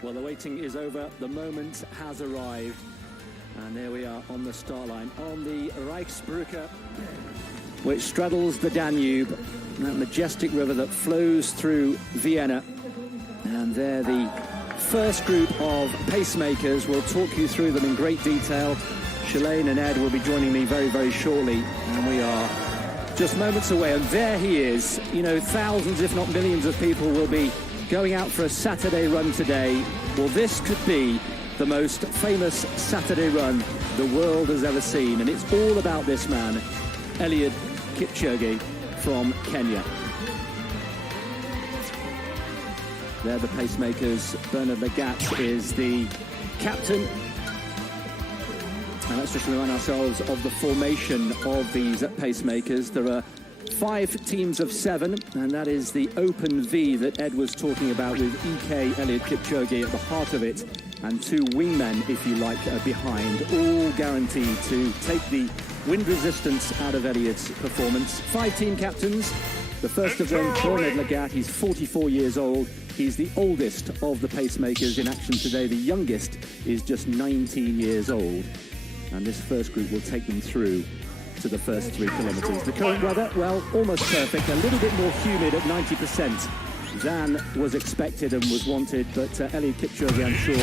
Well, the waiting is over. The moment has arrived. And there we are on the start line, on the Reichsbrücke, which straddles the Danube, that majestic river that flows through Vienna. And there the first group of pacemakers. We'll talk you through them in great detail. Shalane and Ed will be joining me very, very shortly. And we are just moments away. And there he is. You know, thousands, if not millions of people will be going out for a Saturday run today. Well, this could be the most famous Saturday run the world has ever seen. And it's all about this man, Eliud Kipchoge from Kenya. They're the pacemakers. Bernard Lagat is the captain. And let's just remind ourselves of the formation of these pacemakers. There are 5 teams of 7, and that is the open V that Ed was talking about, with EK Eliud Kipchoge at the heart of it, and 2 wingmen, if you like, behind, all guaranteed to take the wind resistance out of Eliud's performance. 5 team captains. The first of them, Bernard Lagat, he's 44 years old. He's the oldest of the pacemakers in action today. The youngest is just 19 years old. And this first group will take them through to the first 3 kilometres. The current weather, well, almost perfect. A little bit more humid at 90% than was expected and was wanted, but Eliud Kipchoge, I'm sure,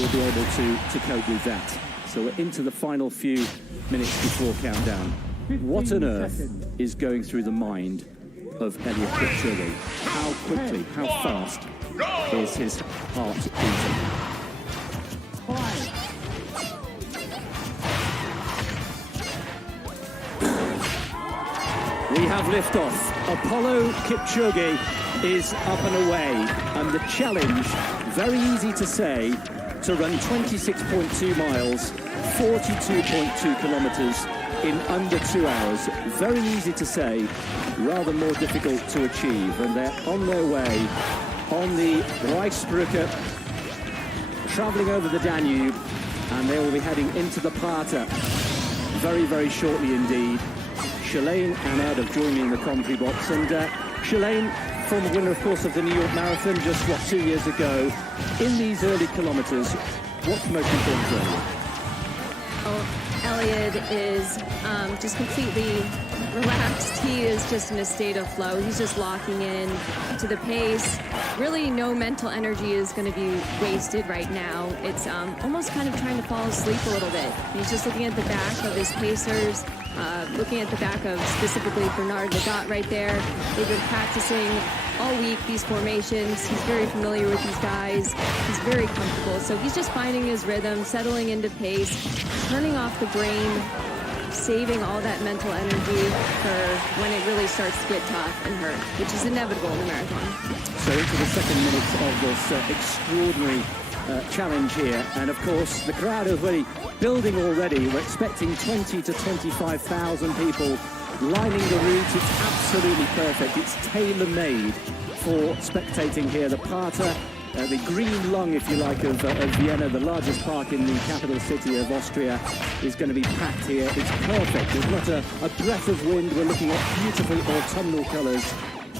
will be able to cope with that. So we're into the final few minutes before countdown. What on earth is going through the mind of Eliud Kipchoge? How quickly, how fast is his heart beating? 5. We have liftoff. Apollo Kipchoge is up and away, and the challenge, very easy to say, to run 26.2 miles, 42.2 kilometres in under 2 hours. Very easy to say, rather more difficult to achieve. And they're on their way on the Reichsbrücke, travelling over the Danube, and they will be heading into the Prater very, very shortly indeed. Shalane and Ed have joined me in the commentary box. And Shalane, former winner, of course, of the New York Marathon just, 2 years ago. In these early kilometres, what's most important for you? Oh, Elliot is just completely relaxed. He is just in a state of flow. He's just locking in to the pace. Really, no mental energy is going to be wasted right now. It's almost kind of trying to fall asleep a little bit. He's just looking at the back of his pacers, looking at the back of specifically Bernard Lagat right there. They've been practicing all week these formations. He's very familiar with these guys. He's very comfortable. So he's just finding his rhythm, settling into pace, turning off the brain, saving all that mental energy for when it really starts to get tough and hurt, which is inevitable in the marathon. So into the second minute of this extraordinary challenge here, and of course the crowd is really building already. We're expecting 20 to 25,000 people lining the route. It's absolutely perfect. It's tailor-made for spectating here. The Pater, the green lung, if you like, of Vienna, the largest park in the capital city of Austria, is going to be packed here. It's perfect. There's not a breath of wind. We're looking at beautiful autumnal colours,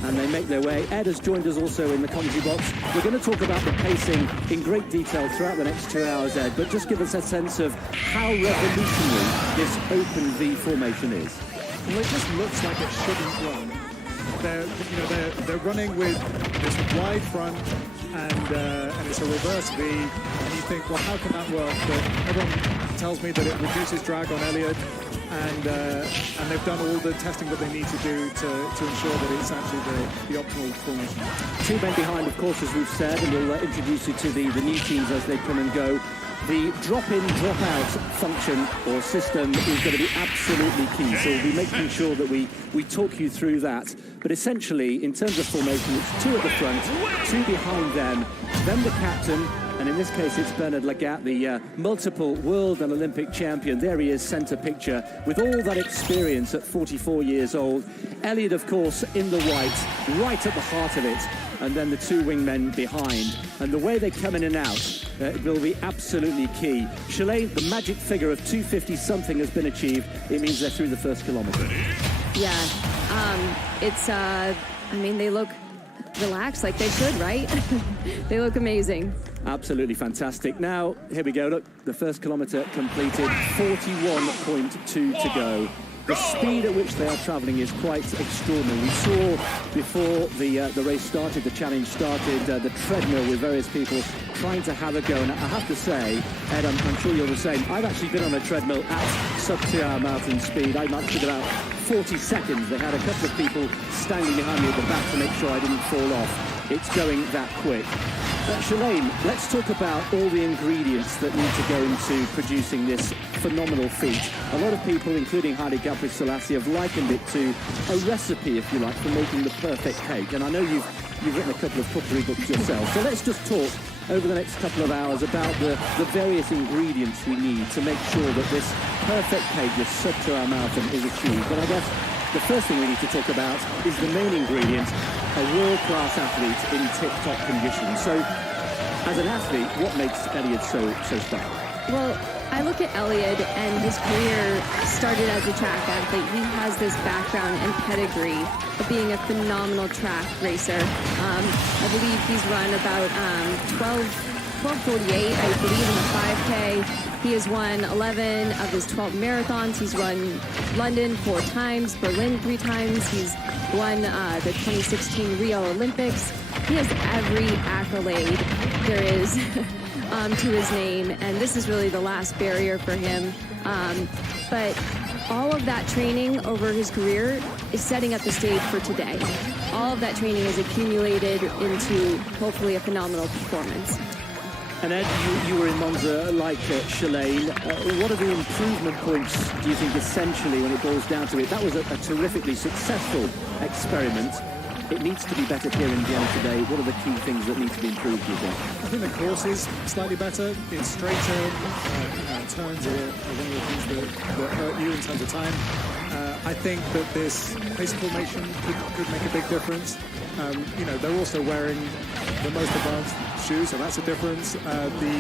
and they make their way. Ed has joined us also in the commentary box. We're going to talk about the pacing in great detail throughout the next 2 hours, Ed, but just give us a sense of how revolutionary this open V formation is. Well, it just looks like it shouldn't run. They're running with this wide front, and it's a reverse V, and you think, well, how can that work? But everyone tells me that it reduces drag on Elliot, and they've done all the testing that they need to do to ensure that it's actually the optimal formation. 2 men behind, of course, as we've said, and we'll introduce you to the new teams as they come and go. The drop-in, drop-out function or system is going to be absolutely key, so we'll be making sure that we talk you through that. But essentially, in terms of formation, it's 2 at the front, 2 behind them, then the captain, and in this case it's Bernard Lagat, the multiple world and Olympic champion. There he is, centre picture, with all that experience at 44 years old. Elliot, of course, in the white, right at the heart of it, and then the 2 wingmen behind. And the way they come in and out will be absolutely key. Shalane, the magic figure of 250-something has been achieved. It means they're through the first kilometre. Yeah, it's, I mean, they look relaxed like they should, right? They look amazing. Absolutely fantastic. Now, here we go. Look, the first kilometre completed, 41.2 to go. The speed at which they are travelling is quite extraordinary. We saw before the race started, the challenge started, the treadmill with various people trying to have a go. And I have to say, Ed, I'm sure you're the same. I've actually been on a treadmill at sub-2-hour marathon speed. I matched it about 40 seconds. They had a couple of people standing behind me at the back to make sure I didn't fall off. It's going that quick. Shalane, let's talk about all the ingredients that need to go into producing this phenomenal feat. A lot of people, including Heidi Gabriel-Selassie, have likened it to a recipe, if you like, for making the perfect cake. And I know you've written a couple of cookery books yourself. So let's just talk over the next couple of hours about the various ingredients we need to make sure that this perfect cake, this sub-2-hour marathon, is achieved. But I guess the first thing we need to talk about is the main ingredient, a world-class athlete in tip-top conditions. So, as an athlete, what makes Elliot so special? Well, I look at Elliot, and his career started as a track athlete. He has this background and pedigree of being a phenomenal track racer. I believe he's run about 12:48, I believe, in the 5K. He has won 11 of his 12 marathons. He's run London 4 times, Berlin 3 times. He's won the 2016 Rio Olympics. He has every accolade there is to his name, and this is really the last barrier for him. But all of that training over his career is setting up the stage for today. All of that training is accumulated into hopefully a phenomenal performance. And Ed, you were in Monza like Shalane. What are the improvement points, do you think, essentially, when it boils down to it? That was a terrifically successful experiment. It needs to be better here in Vienna today. What are the key things that need to be improved, do you think? I think the course is slightly better. It's straighter. Turns are one of the things that hurt you in terms of time. I think that this pace formation could make a big difference. They're also wearing the most advanced shoes, so that's a difference. The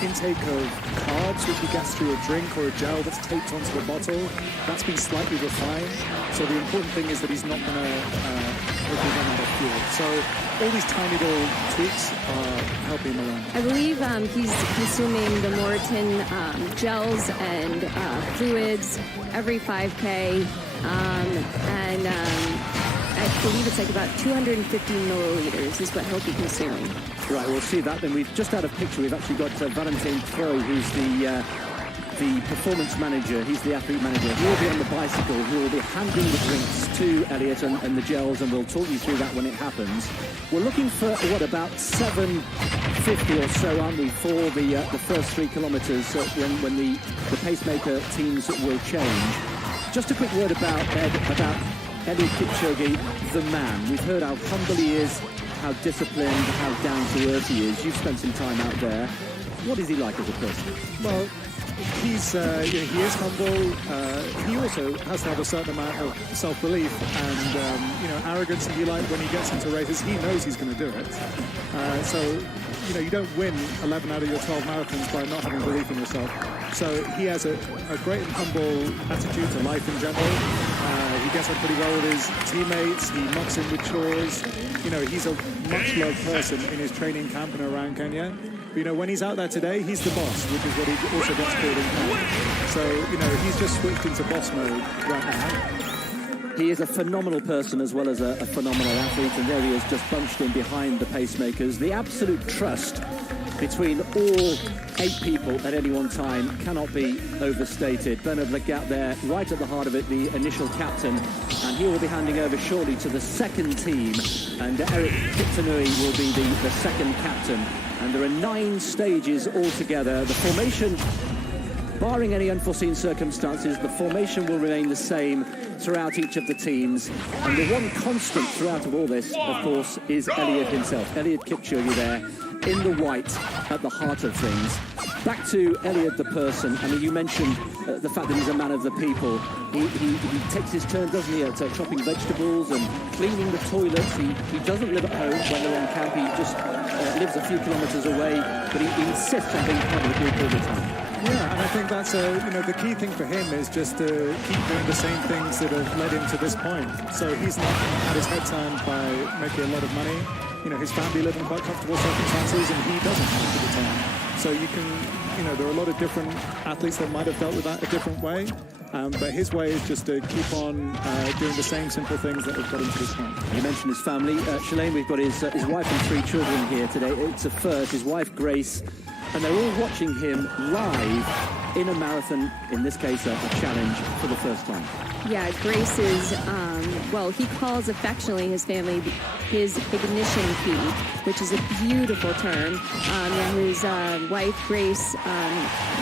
intake of carbs, which he gets through a drink or a gel that's taped onto the bottle, that's been slightly refined. So the important thing is that he's not going to hopefully run out of fuel. So all these tiny little tweaks are helping him along. I believe he's consuming the Moritin gels and fluids every 5K, and I believe it's like about 250 milliliters is what he'll be consuming. Right, we'll see that. Then we've just had a picture. We've actually got Valentin Crow, who's the performance manager. He's the athlete manager. He will be on the bicycle. He will be handing the drinks to Elliot and the gels, and we'll talk you through that when it happens. We're looking for, about 7:50 or so, aren't we, for the first 3 kilometres when the pacemaker teams will change. Just a quick word about Eliud Kipchoge, the man. We've heard how humble he is, how disciplined, how down-to-earth he is. You've spent some time out there. What is he like as a person? Well, he's he is humble. He also has to have a certain amount of self-belief and arrogance, if you like. When he gets into races, he knows he's going to do it. So you don't win 11 out of your 12 marathons by not having belief in yourself. So he has a great and humble attitude to life in general. He gets on pretty well with his teammates. He mocks in with chores. He's a much-loved person in his training camp and around Kenya. But, when he's out there today, he's the boss, which is what he also gets called in camp. So, he's just switched into boss mode right now. He is a phenomenal person as well as a phenomenal athlete, and there he is just bunched in behind the pacemakers. The absolute trust between all 8 people at any one time cannot be overstated. Bernard Legat there, right at the heart of it, the initial captain, and he will be handing over shortly to the second team, and Eric Kiptanui will be the second captain. And there are 9 stages altogether. The formation, barring any unforeseen circumstances, the formation will remain the same throughout each of the teams. And the one constant throughout of all this, of course, is Eliud himself. Eliud Kipchoge there, in the white, at the heart of things. Back to Eliud the person. I mean, you mentioned the fact that he's a man of the people. He takes his turn, doesn't he, at chopping vegetables and cleaning the toilets. He doesn't live at home when they're on camp. He just lives a few kilometres away, but he insists on being part of the group all the time. Yeah, and I think that's the key thing for him is just to keep doing the same things that have led him to this point. So he's not had his head turned by making a lot of money. His family live in quite comfortable circumstances, and he doesn't have to the time. So you can, there are a lot of different athletes that might have dealt with that a different way. But his way is just to keep on doing the same simple things that have got him to this point. You mentioned his family. Shalane, we've got his wife and 3 children here today. It's a first, his wife Grace, and they're all watching him live in a marathon, in this case a challenge, for the first time. Yeah, Grace is, he calls affectionately his family his ignition key, which is a beautiful term. His wife, Grace,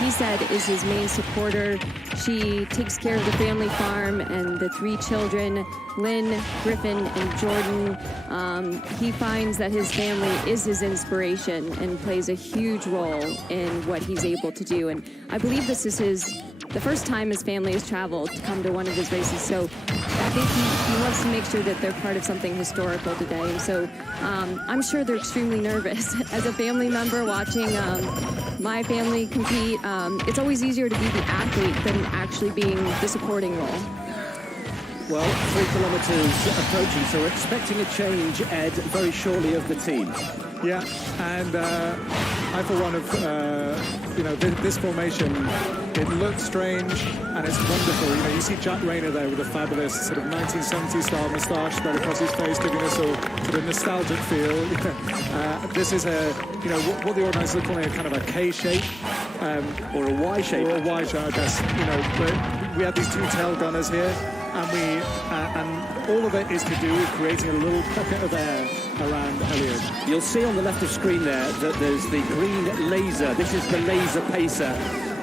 he said, is his main supporter. She takes care of the family farm and the 3 children, Lynn, Griffin, and Jordan. He finds that his family is his inspiration and plays a huge role in what he's able to do. And I believe this is the first time his family has traveled to come to one of his races. So I think he wants to make sure that they're part of something historical today. And so I'm sure they're extremely nervous. As a family member watching my family compete, it's always easier to be the athlete than actually being the supporting role. Well, 3 kilometres approaching, so we're expecting a change, Ed, very shortly of the team. Yeah, and I, for one, of this formation, it looks strange and it's wonderful. You see Jack Rayner there with a fabulous sort of 1970s style moustache spread across his face, giving us a sort of nostalgic feel. This is what the organisers are calling a kind of a K shape, or a Y shape, or a Y shape, I guess. But we have these 2 tail gunners here. And all of it is to do with creating a little pocket of air around Eliud. You'll see on the left of screen there that there's the green laser. This is the laser pacer.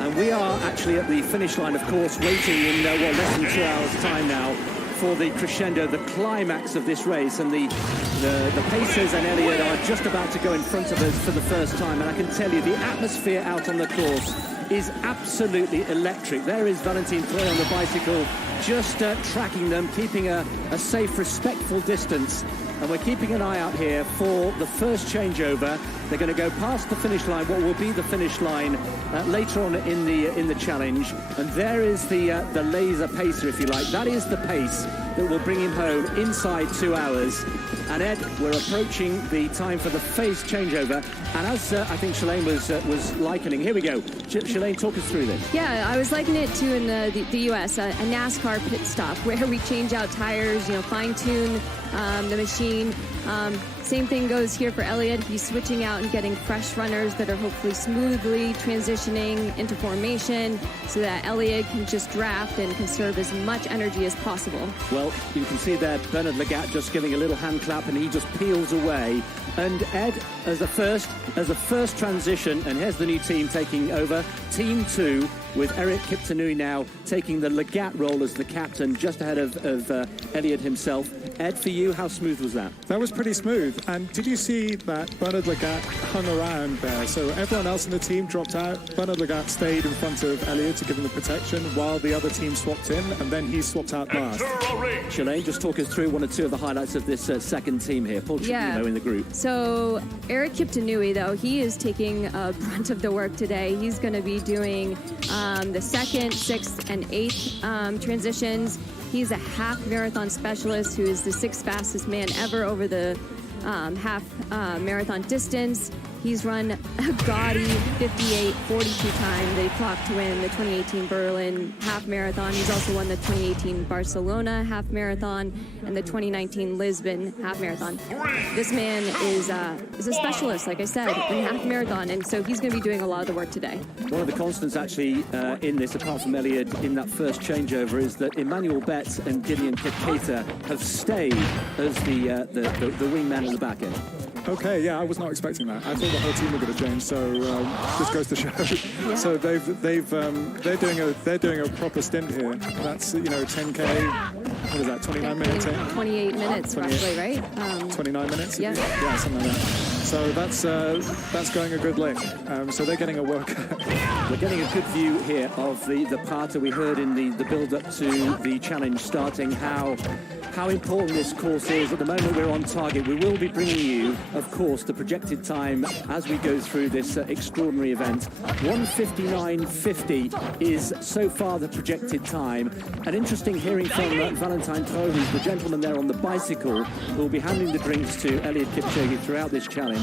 And we are actually at the finish line, of course, waiting in, less than 2 hours' time now for the crescendo, the climax of this race. And the Pacers and Eliud are just about to go in front of us for the first time. And I can tell you, the atmosphere out on the course is absolutely electric. There is Valentin Troy on the bicycle, just tracking them, keeping a safe, respectful distance And we're keeping an eye out here for the first changeover. They're going to go past the finish line, what will be the finish line later on in the challenge. And there is the laser pacer, if you like. That is the pace that will bring him home inside 2 hours. And Ed, we're approaching the time for the phase changeover. And as I think Shalane was likening, here we go. Shalane, talk us through this. Yeah, I was likening it to in the U.S., a NASCAR pit stop where we change out tires, fine-tune the machine. Same thing goes here for Elliott. He's switching out and getting fresh runners that are hopefully smoothly transitioning into formation so that Elliott can just draft and conserve as much energy as possible. Well, you can see there Bernard Lagat just giving a little hand clap and he just peels away. And Ed, as a first transition, and here's the new team taking over, Team 2, with Eric Kiptanui now taking the Lagat role as the captain, just ahead of Elliott himself. Ed, for you, how smooth was that? That was pretty smooth. And did you see that Bernard Lagat hung around there? So everyone else in the team dropped out. Bernard Lagat stayed in front of Elliott to give him the protection while the other team swapped in, and then he swapped out last. Shalane, just talk us through one or two of the highlights of this second team here. Paul Trevino in the group. So Eric Kiptanui, though, he is taking a brunt of the work today. He's going to be doing the 2nd, 6th, and 8th transitions. He's a half marathon specialist who is the 6th fastest man ever over the half marathon distance. He's run a gaudy 58:42 time that he clocked to win the 2018 Berlin half marathon. He's also won the 2018 Barcelona half marathon and the 2019 Lisbon half marathon. This man is a specialist, like I said, in half marathon, and so he's going to be doing a lot of the work today. One of the constants actually in this, apart from Elliott in that first changeover, is that Emmanuel Betts and Gideon Kipkeita have stayed as the wingman at the back end. Okay, yeah, I was not expecting that. I thought the whole team were going to change, so this goes to show. Yeah. So they're doing a proper stint here. That's 10K. What is that? 29 minutes. 28 minutes, roughly, right? 29 minutes. Yeah, something like that. So that's going a good lick. So they're getting a workout. We're getting a good view here of the parter. We heard in the build-up to the challenge starting how important this course is. At the moment we're on target. We will be bringing you, of course, the projected time as we go through this extraordinary event. 1:59.50 is so far the projected time. And interesting hearing from Valentine Tro, who's the gentleman there on the bicycle, who will be handing the drinks to Eliud Kipchoge throughout this challenge.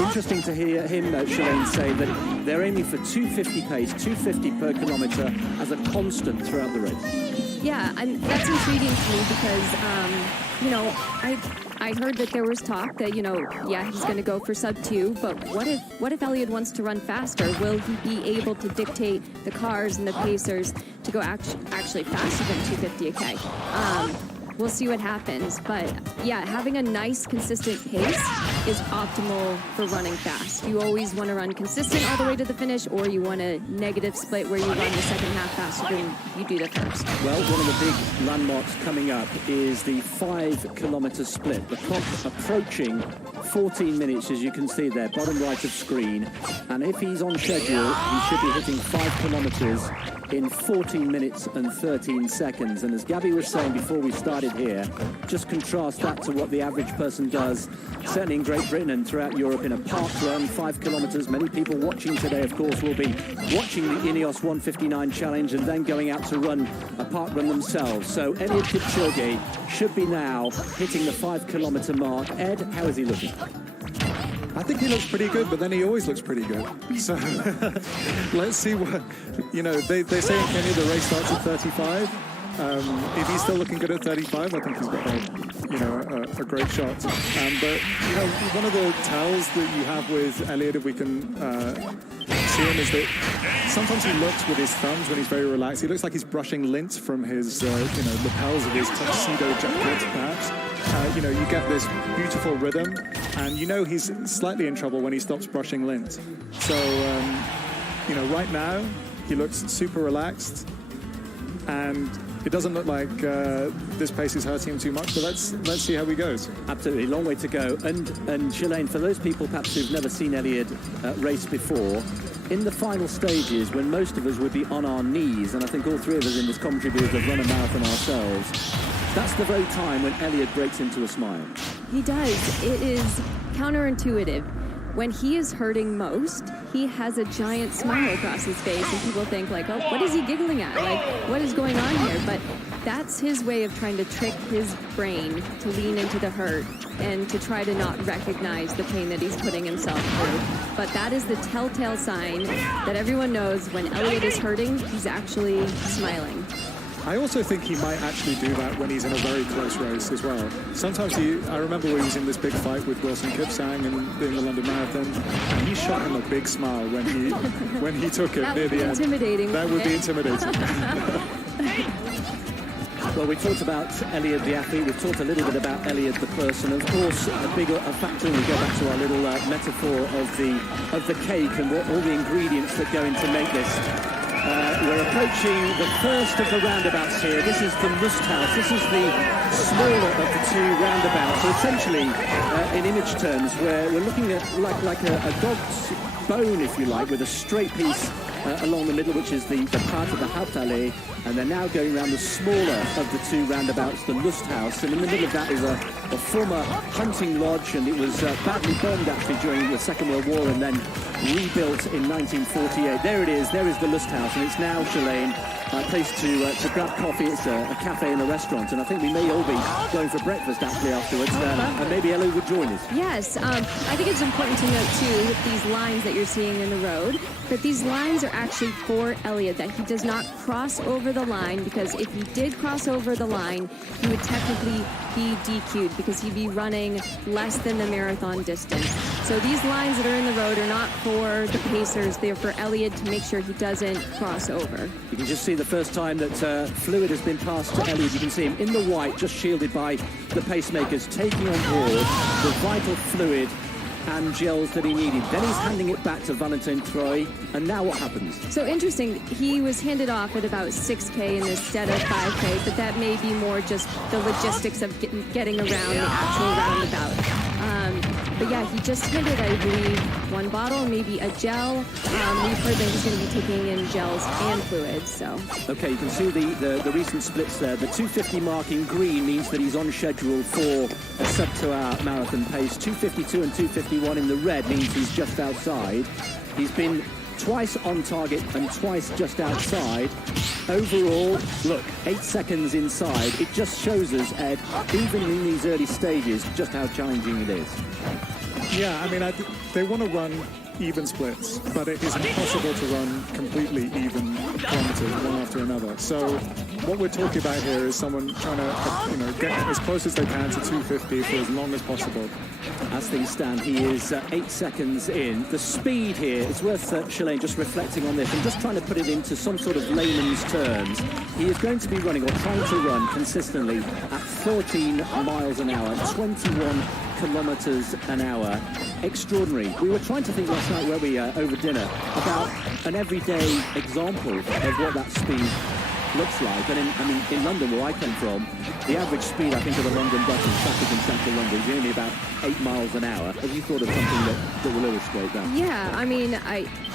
Interesting to hear him, Shalane, say that they're aiming for 2:50 pace, 2:50 per kilometre as a constant throughout the race. Yeah, and that's intriguing to me because, I heard that there was talk that, he's going to go for sub-2, but what if Elliott wants to run faster? Will he be able to dictate the cars and the pacers to go actually faster than 250 a K? We'll see what happens, but yeah, having a nice, consistent pace is optimal for running fast. You always want to run consistent all the way to the finish, or you want a negative split where you run the second half faster than you do the first. Well, one of the big landmarks coming up is the 5-kilometre split. The clock approaching 14 minutes, as you can see there, bottom right of screen. And if he's on schedule, he should be hitting 5 kilometres in 14 minutes and 13 seconds. And as Gabby was saying before we started here, just contrast that to what the average person does, certainly in Great Britain and throughout Europe, in a park run, 5 kilometres. Many people watching today, of course, will be watching the Ineos 159 challenge and then going out to run a park run themselves. So Eliud Kipchoge should be now hitting the 5-kilometre mark. Ed, how is he looking? I think he looks pretty good, but then he always looks pretty good. So let's see what, they say in Kenya the race starts at 35. If he's still looking good at 35, I think he's got a great shot. But one of the tells that you have with Elliott, if we can see him, is that sometimes he looks with his thumbs when he's very relaxed. He looks like he's brushing lint from his, lapels of his tuxedo jacket, perhaps. You get this beautiful rhythm, and he's slightly in trouble when he stops brushing lint. So, right now, he looks super relaxed, and it doesn't look like this pace is hurting him too much, but let's see how he goes. Absolutely, long way to go. And Shalane, for those people perhaps who've never seen Elliott race before, in the final stages, when most of us would be on our knees, and I think all three of us in this commentary booth have run a marathon ourselves, that's the very time when Elliott breaks into a smile. He does. It is counterintuitive. When he is hurting most, he has a giant smile across his face, and people think like, oh, what is he giggling at? Like, what is going on here? But that's his way of trying to trick his brain to lean into the hurt and to try to not recognize the pain that he's putting himself through. But that is the telltale sign that everyone knows when Elliot is hurting, he's actually smiling. I also think he might actually do that when he's in a very close race as well. Sometimes I remember when he was in this big fight with Wilson Kipsang in the London Marathon, and he shot him a big smile when he took it near the end. Intimidating. That would be intimidating. Well, we talked about Elliot the athlete, we've talked a little bit about Elliot the person. Of course, a factor, and we go back to our little metaphor of the cake and all the ingredients that go into make this. We're approaching the first of the roundabouts here. This is the Lusthaus. This is the smaller of the two roundabouts. So essentially, in image terms, we're looking at like a dog's bone, if you like, with a straight piece along the middle, which is the part of the Hauptallee. And they're now going around the smaller of the two roundabouts, the Lusthaus. And in the middle of that is a former hunting lodge, and it was badly bombed actually during the Second World War and then rebuilt in 1948. There it is. There is the Lusthaus, and it's now, Shalane, a place to grab coffee. It's a cafe and a restaurant, and I think we may all be going for breakfast actually afterwards, and maybe Ellie would join us. Yes, I think it's important to note too, with these lines that you're seeing in the road, that these lines are actually for Elliot, that he does not cross over the line, because if he did cross over the line, he would technically be DQ'd because he'd be running less than the marathon distance. So these lines that are in the road are not for the pacers, they're for Elliot to make sure he doesn't cross over. You can just see the first time that fluid has been passed to Elliot. You can see him in the white, just shielded by the pacemakers, taking on board the vital fluid and gels that he needed. Then he's handing it back to Valentin Troy, and now what happens? So interesting, he was handed off at about 6K instead of 5K, but that may be more just the logistics of getting around the actual roundabout. But yeah, he just handed, I believe, one bottle, maybe a gel. We've heard that he's going to be taking in gels and fluids, so. Okay, you can see the recent splits there. The 250 mark in green means that he's on schedule for a sub-2-hour marathon pace. 252 and 251 in the red means he's just outside. He's been twice on target and twice just outside. Overall, look, 8 seconds inside. It just shows us, Ed, even in these early stages, just how challenging it is. Yeah, I mean, they want to run even splits, but it is impossible to run completely even kilometers one after another. So what we're talking about here is someone trying to, get as close as they can to 250 for as long as possible. As things stand, he is 8 seconds in. The speed here, it's worth, Shalane, just reflecting on this and just trying to put it into some sort of layman's terms. He is going to be running, or trying to run, consistently at 13 miles an hour, 21 kilometers an hour. Extraordinary. We were trying to think last night, were we, over dinner, about an everyday example of what that speed looks like. And in London, where I come from, the average speed, I think, of the London bus in traffic in central London is only about 8 miles an hour. Have you thought of something that will illustrate that? Yeah, I mean,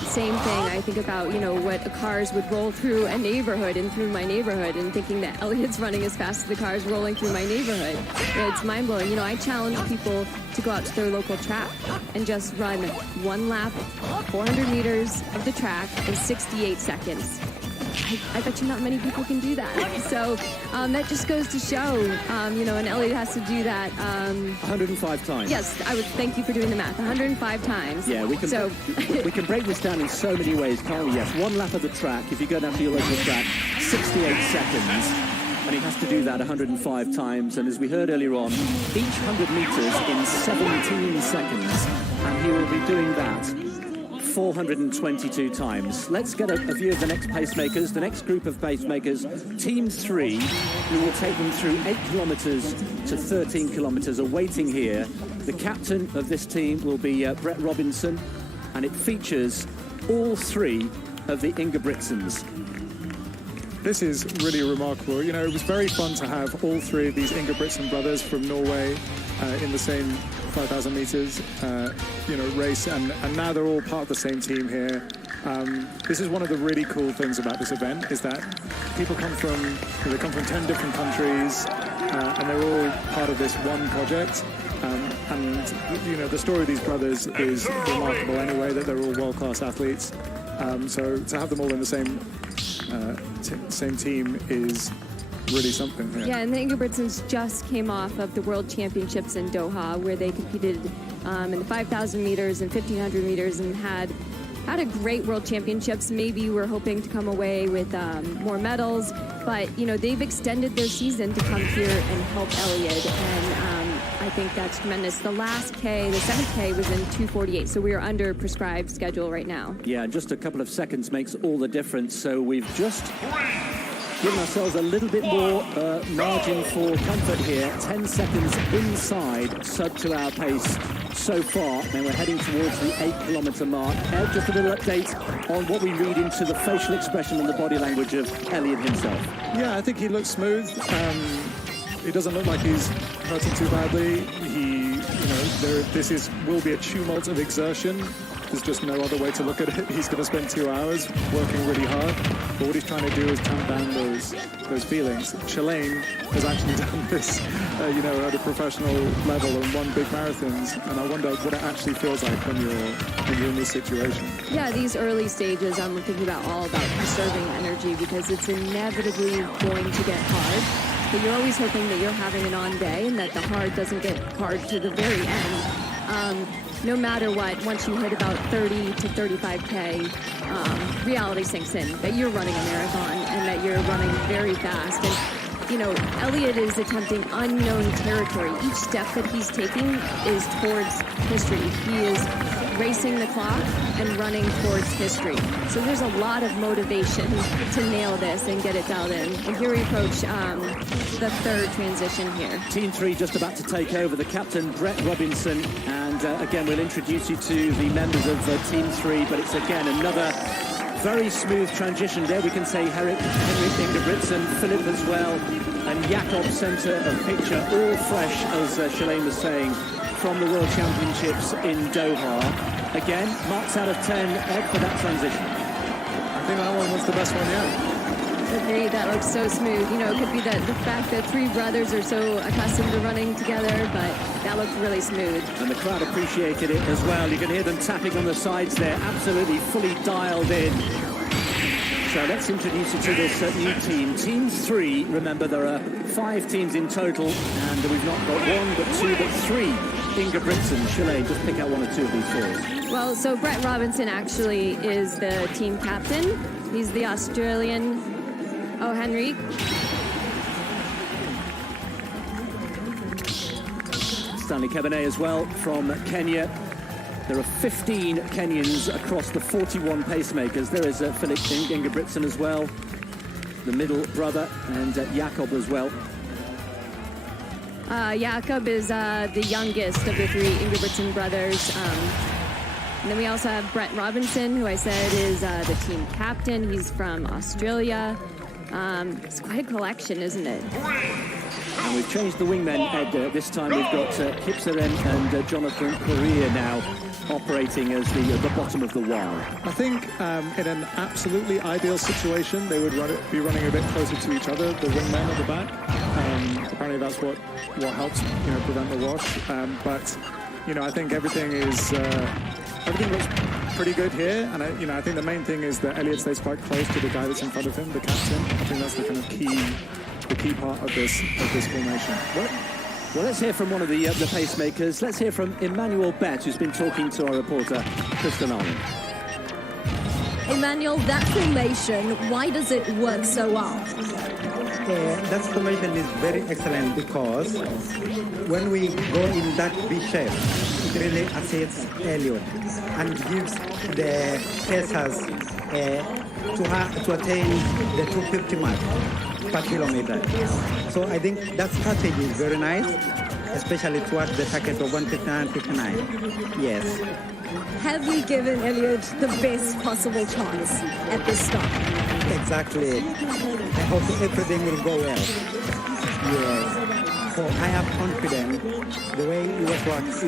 same thing. I think about, what cars would roll through a neighborhood and through my neighborhood, and thinking that Elliot's running as fast as the cars rolling through my neighborhood. It's mind-blowing. I challenge people to go out to their local track and just run one lap, 400 meters of the track in 68 seconds. I bet you not many people can do that. So that just goes to show, and Elliot has to do that. 105 times. Yes, I would thank you for doing the math. 105 times. Yeah, we can break this down in so many ways, can't we? Yes, one lap of the track, if you go down to your local track, 68 seconds. And he has to do that 105 times. And as we heard earlier on, each 100 meters in 17 seconds. And he will be doing that 422 times. Let's get a view of the next pacemakers, the next group of pacemakers, Team 3, who will take them through 8 kilometers to 13 kilometers, awaiting here. The captain of this team will be Brett Robinson, and it features all 3 of the Ingebrigtsens. This is really remarkable. It was very fun to have all 3 of these Ingebrigtsen brothers from Norway in the same 5,000 meters, race, and now they're all part of the same team here. This is one of the really cool things about this event, is that people come from 10 different countries, and they're all part of this one project. And you know, the story of these brothers is remarkable anyway, that they're all world-class athletes. So to have them all in the same team is really something. Yeah, and the Ingebrigtsens just came off of the World Championships in Doha, where they competed in the 5,000 meters and 1,500 meters and had a great World Championships. Maybe we're hoping to come away with more medals, but you know, they've extended their season to come here and help Elliot, and I think that's tremendous. The last K, the 7th K, was in 2:48, so we are under prescribed schedule right now. Yeah, just a couple of seconds makes all the difference. So we've just given ourselves a little bit more margin for comfort here. 10 seconds inside sub-2-hour pace so far. Now we're heading towards the 8-kilometer mark. Ed, just a little update on what we read into the facial expression and the body language of Elliot himself. Yeah, I think he looks smooth. He doesn't look like he's hurting too badly. This will be a tumult of exertion. There's just no other way to look at it. He's going to spend 2 hours working really hard, but what he's trying to do is tamp down those feelings. Shalane has actually done this, at a professional level and won big marathons, and I wonder what it actually feels like when you're in this situation. Yeah, these early stages, I'm thinking all about conserving energy, because it's inevitably going to get hard. But you're always hoping that you're having an on day and that the hard doesn't get hard to the very end. No matter what, once you hit about 30 to 35K, reality sinks in that you're running a marathon and that you're running very fast. And, you know, Elliot is attempting unknown territory. Each step that he's taking is towards history. He is racing the clock and running towards history. So there's a lot of motivation to nail this and get it dialed in. And here we approach the third transition here. Team 3 just about to take over. The captain, Brett Robinson. And again, we'll introduce you to the members of Team 3. But it's again another very smooth transition there. We can say Henrik Ingebrigtsen, Philip as well, and Jakob centre of picture, all fresh, as Shalane was saying, from the World Championships in Doha. Again, marks out of 10, Ed, for that transition. I think that one was the best one yet. Agreed, that looks so smooth. You know, it could be that the fact that 3 brothers are so accustomed to running together, but that looked really smooth. And the crowd appreciated it as well. You can hear them tapping on the sides there, absolutely fully dialed in. So let's introduce you to this new team. Team 3, remember there are 5 teams in total, and we've not got 1, but 2, but 3 Ingebrigtsen. Shalane, just pick out 1 or 2 of these for us. Well, so Brett Robinson actually is the team captain. He's the Australian. Oh, Henrik. Stanley Cabernet as well from Kenya. There are 15 Kenyans across the 41 pacemakers. There is Philip Ingebrigtsen as well, the middle brother, and Jakob as well. Jakob is the youngest of the 3 Ingebrigtsen brothers. And then we also have Brett Robinson, who I said is the team captain. He's from Australia. It's quite a collection, isn't it? And we've changed the wingmen, Ed. This time we've got Kipseren and Jonathan Correa now operating as the bottom of the wall. I think in an absolutely ideal situation, they would be running a bit closer to each other, the wingmen at the back. Apparently that's what helps, prevent the wash. But I think everything looks pretty good here, and I think the main thing is that Elliot stays quite close to the guy that's in front of him, the captain. I think that's the kind of key part of this formation. Well, let's hear from one of the pacemakers. Let's hear from Emmanuel Bett, who's been talking to our reporter, Kristen Allen. Emmanuel, that formation, why does it work so well? That formation is very excellent because when we go in that V shape, it really assists Elliot and gives the pacers to attain the 250 mark per kilometer. So I think that strategy is very nice, especially towards the target of 159.59. Yes. Have we given Elliot the best possible chance at this start? Exactly. I hope everything will go well. Yes. So I have confidence the way he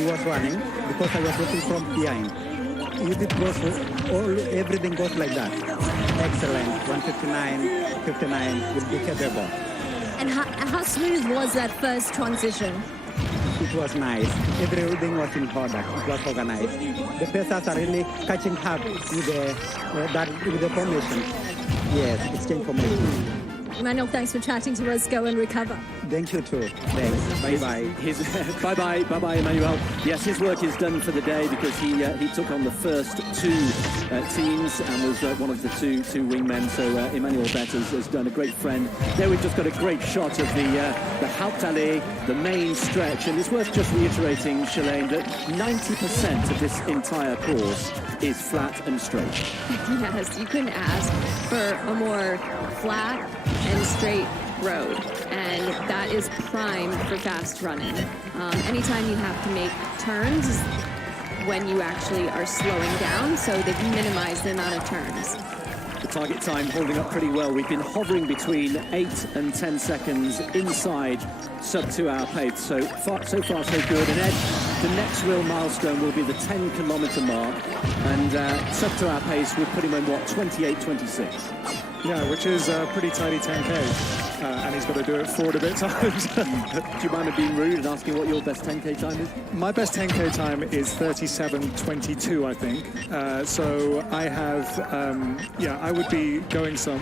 was running because I was looking from behind. If it goes, everything goes like that. Excellent. 159.59 will be capable. And how smooth was that first transition? It was nice. Everything was in order. It was organized. The pacers are really catching up with the formation. Yes, exchange formation. Emmanuel, thanks for chatting to us. Go and recover. Thank you too. Thanks. Bye-bye. Bye-bye, Emmanuel. Yes, his work is done for the day because he took on the first two teams and was one of the two wingmen. So Emmanuel Bett has done a great friend. There we've just got a great shot of the Hauptallee, the main stretch. And it's worth just reiterating, Shalane, that 90% of this entire course is flat and straight. Yes, you couldn't ask for a more flat and straight road, and that is prime for fast running. Anytime you have to make turns is when you actually are slowing down, so they've minimized the amount of turns. The target time holding up pretty well. We've been hovering between 8 and 10 seconds inside sub-2-hour pace. So far, so good. And Ed, the next real milestone will be the 10-kilometer mark. And sub-2-hour pace would put him in, 28:26. Yeah, which is a pretty tidy 10K. And he's got to do it forward a bit times. Do you mind being rude and asking what your best 10K time is? My best 10K time is 37:22, I think. So I have, I would be going some.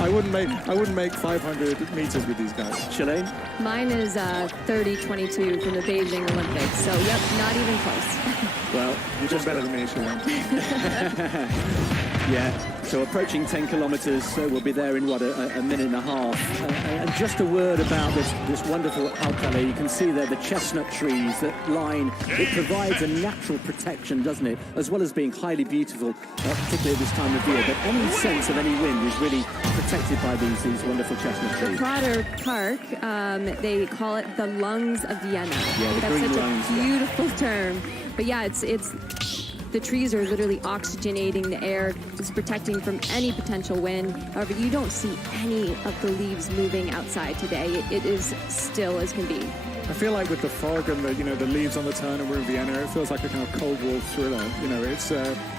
I wouldn't make 500 meters with these guys. Shalane? Mine is 30:22 from the Beijing Olympics. So yep, not even close. Well, you're just better than me, Shalane. Yeah, so approaching 10 kilometres, we'll be there in, a minute and a half. And just a word about this wonderful Hauptallee. You can see there the chestnut trees that line. It provides a natural protection, doesn't it? As well as being highly beautiful, particularly at this time of year. But any sense of any wind is really protected by these wonderful chestnut trees. The Prater Park, they call it the lungs of Vienna. Yeah, the That's green such lungs, a beautiful term. But yeah, it's the trees are literally oxygenating the air. It's protecting from any potential wind. However, you don't see any of the leaves moving outside today. It is still as can be. I feel like with the fog and the leaves on the turn and we're in Vienna, it feels like a kind of Cold War thriller.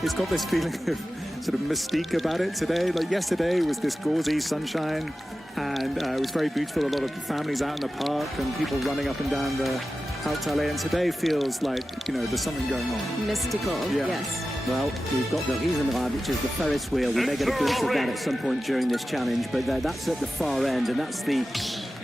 It's got this feeling of sort of mystique about it today. Like yesterday was this gauzy sunshine and it was very beautiful. A lot of families out in the park and people running up and down the Hauptallee, and today feels like, there's something going on. Mystical, yeah. Yes. Well, we've got the Riesenrad, which is the Ferris wheel. We may get a glimpse of that at some point during this challenge, but that's at the far end, and that's the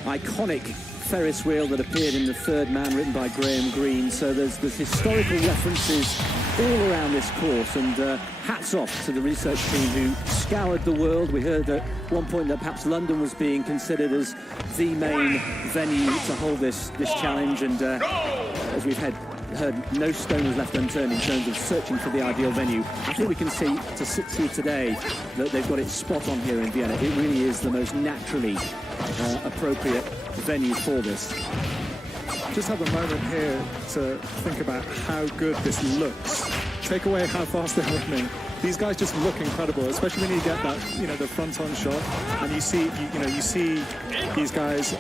iconic Ferris wheel that appeared in The Third Man, written by Graham Greene. So there's historical references all around this course, and hats off to the research team who scoured the world. We heard at one point that perhaps London was being considered as the main venue to hold this challenge, and as we've heard, no stone was left unturned in terms of searching for the ideal venue. I think we can see today that they've got it spot on here in Vienna. It really is the most naturally appropriate venue for this. Just have a moment here to think about how good this looks. Take away how fast they're running. These guys just look incredible, especially when you get that, the front-on shot, and you see these guys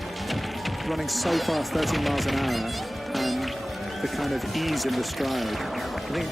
running so fast, 13 miles an hour, and the kind of ease in the stride. I think,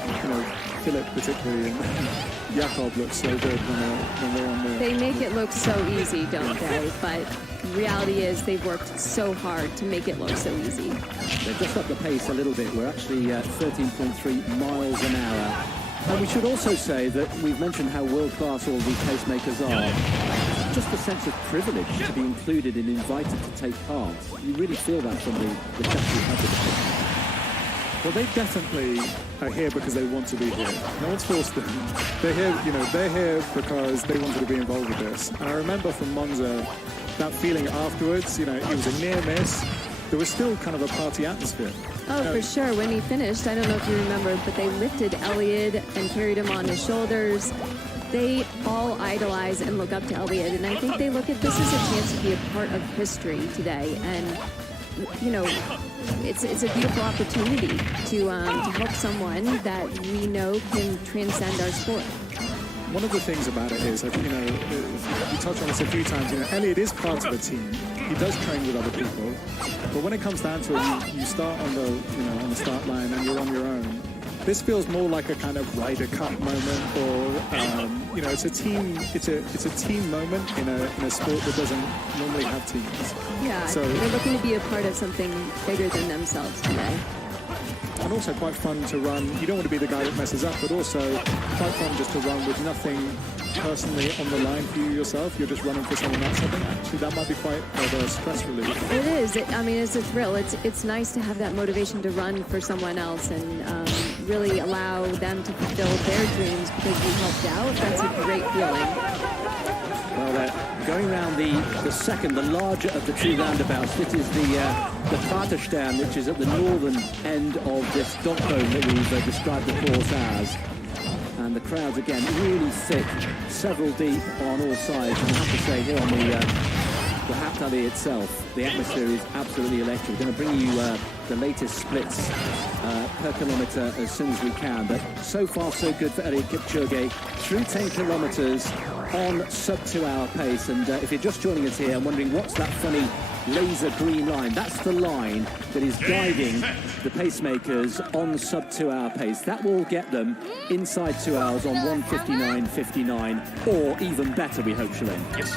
Philip particularly and Jakob look so good when they're on the... They make it look so easy, don't they? But reality is they've worked so hard to make it look so easy. They've just upped the pace a little bit. We're actually 13.3 miles an hour. And we should also say that we've mentioned how world-class all these pacemakers are. Just a sense of privilege to be included and invited to take part. You really feel that from the chat we've had with the pacemakers. Well, they definitely are here because they want to be here. No one's forced them. They're here because they wanted to be involved with this. And I remember from Monza, that feeling afterwards, it was a near miss. There was still kind of a party atmosphere. Oh, for sure. When he finished, I don't know if you remember, but they lifted Elliot and carried him on his shoulders. They all idolize and look up to Elliot, and I think they look at this as a chance to be a part of history today. And it's a beautiful opportunity to help someone that we know can transcend our sport. One of the things about it is, you touched on this a few times, Elliot is part of a team. He does train with other people. But when it comes down to it, you start on the start line and you're on your own. This feels more like a kind of Ryder Cup moment, or it's a team moment in a sport that doesn't normally have teams. Yeah, so they're looking to be a part of something bigger than themselves today. And also quite fun to run. You don't want to be the guy that messes up, but also quite fun just to run with nothing personally on the line for you yourself. You're just running for someone else. I think actually that might be quite of a stress relief. It is. It's a thrill. It's nice to have that motivation to run for someone else and really allow them to fulfill their dreams because you helped out. That's a great feeling. Well, going around the larger of the two roundabouts, this is the Praterstern, which is at the northern end of this dot dome that we've described the course as. And the crowds, again, really thick, several deep on all sides. And I have to say, here on the Haptali itself, the atmosphere is absolutely electric. We're going to bring you the latest splits per kilometre as soon as we can. But so far, so good for Eliud Kipchoge. Through 10 kilometres on sub-2-hour pace. And if you're just joining us here and wondering what's that funny laser green line, that's the line that is guiding the pacemakers on sub-2-hour pace. That will get them inside 2 hours on 1:59.59, or even better, we hope, Shalane. Yes.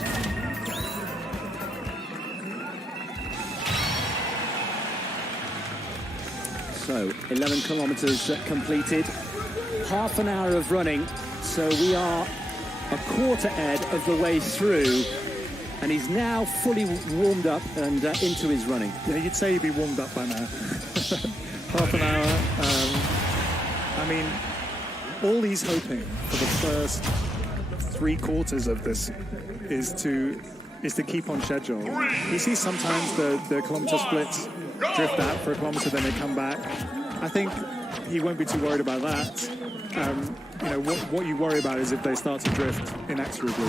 So 11 kilometres completed, half an hour of running. So we are a quarter ed of the way through, and he's now fully warmed up and into his running. Yeah, you'd say he'd be warmed up by now. Half an hour. I mean, all he's hoping for the first 3 quarters of this is to keep on schedule. You see sometimes the kilometre splits drift out for a kilometre, then they come back. I think he won't be too worried about that. What you worry about is if they start to drift inexorably.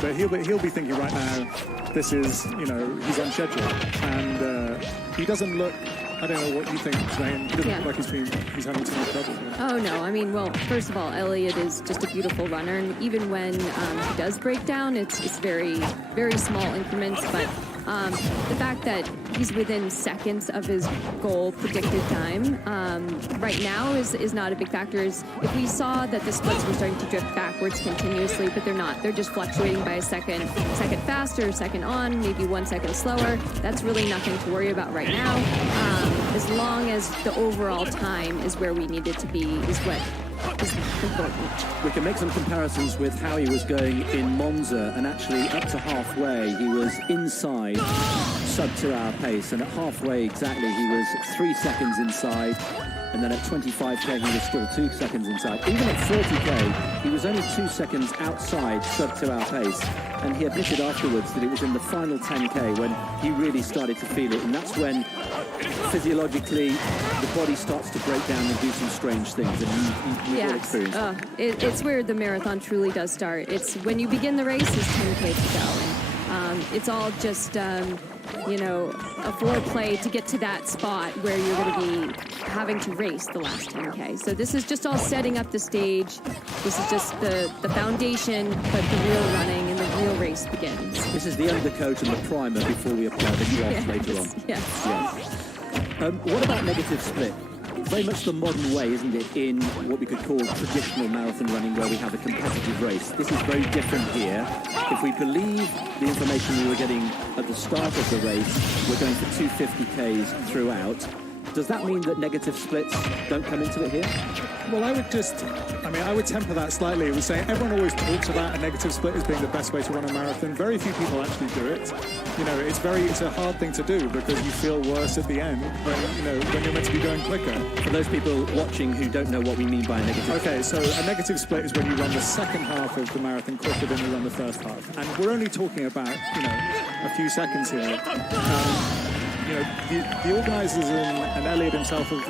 But he'll be thinking right now, this is, he's on schedule, and he doesn't look. I don't know what you think, Shane. He doesn't look like he's having too much trouble. Oh, no. I mean, well, first of all, Eliud is just a beautiful runner. And even when he does break down, it's very, very small increments. But the fact that he's within seconds of his goal predicted time right now is not a big factor. If we saw that the splits were starting to drift backwards continuously, but they're not. They're just fluctuating by a second faster, second on, maybe 1 second slower. That's really nothing to worry about right now. As long as the overall time is where we need it to be is what is important. We can make some comparisons with how he was going in Monza, and actually up to halfway he was inside sub-2-hour pace, and at halfway exactly he was 3 seconds inside, and then at 25k he was still 2 seconds inside. Even at 30k he was only 2 seconds outside sub-2-hour pace, and he admitted afterwards that it was in the final 10k when he really started to feel it, and that's when physiologically the body starts to break down and do some strange things, and you will experience it's where the marathon truly does start. It's when you begin the race is 10k to go, and it's all just a foreplay to get to that spot where you're going to be having to race the last 10k. So this is just all setting up the stage. This is just the foundation, but the real running and the real race begins. This is the undercoat and the primer before we apply the gloss later on. Yes. What about negative split? Very much the modern way, isn't it, in what we could call traditional marathon running, where we have a competitive race. This is very different here. If we believe the information we were getting at the start of the race, we're going for 250Ks throughout. Does that mean that negative splits don't come into it here? Well, I would temper that slightly. I would say everyone always talks about a negative split as being the best way to run a marathon. Very few people actually do it. It's a hard thing to do because you feel worse at the end when you're meant to be going quicker. For those people watching who don't know what we mean by a negative split. Okay, so a negative split is when you run the second half of the marathon quicker than you run the first half. And we're only talking about, a few seconds here. The organisers and Eliud himself have,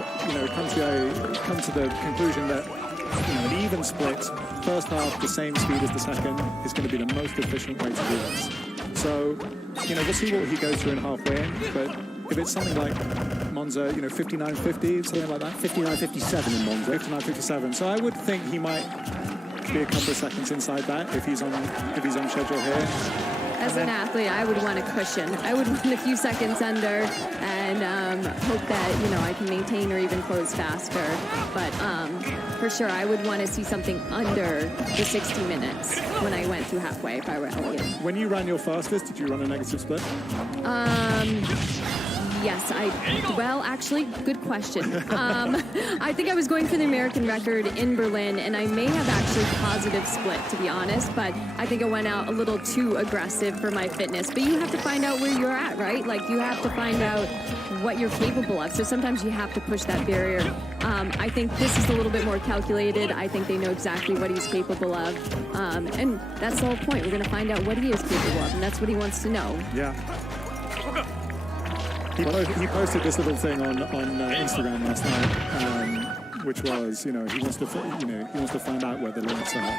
come to the conclusion that an even split, first half the same speed as the second, is going to be the most efficient way to do this. So, we'll see what he goes through in halfway in, but if it's something like Monza, 59.50, something like that. 59.57 in Monza. 59.57. So I would think he might be a couple of seconds inside that if he's on schedule here. as an athlete, I would want a cushion. I would want a few seconds under and hope that, you know, I can maintain or even close faster. But for sure, I would want to see something under the 60 minutes when I went through halfway if I were Elliot. When you ran your fastest, did you run a negative split? Yes, well, actually, good question. I think I was going for the American record in Berlin, and I may have actually positive split, to be honest, but I think I went out a little too aggressive for my fitness. But you have to find out where you're at, right? Like, you have to find out what you're capable of. So sometimes you have to push that barrier. I think this is a little bit more calculated. I think they know exactly what he's capable of. And that's the whole point. We're going to find out what he is capable of, and that's what he wants to know. Yeah. He posted this little thing on Instagram last night, which was, you know, he wants to find out where the limits are.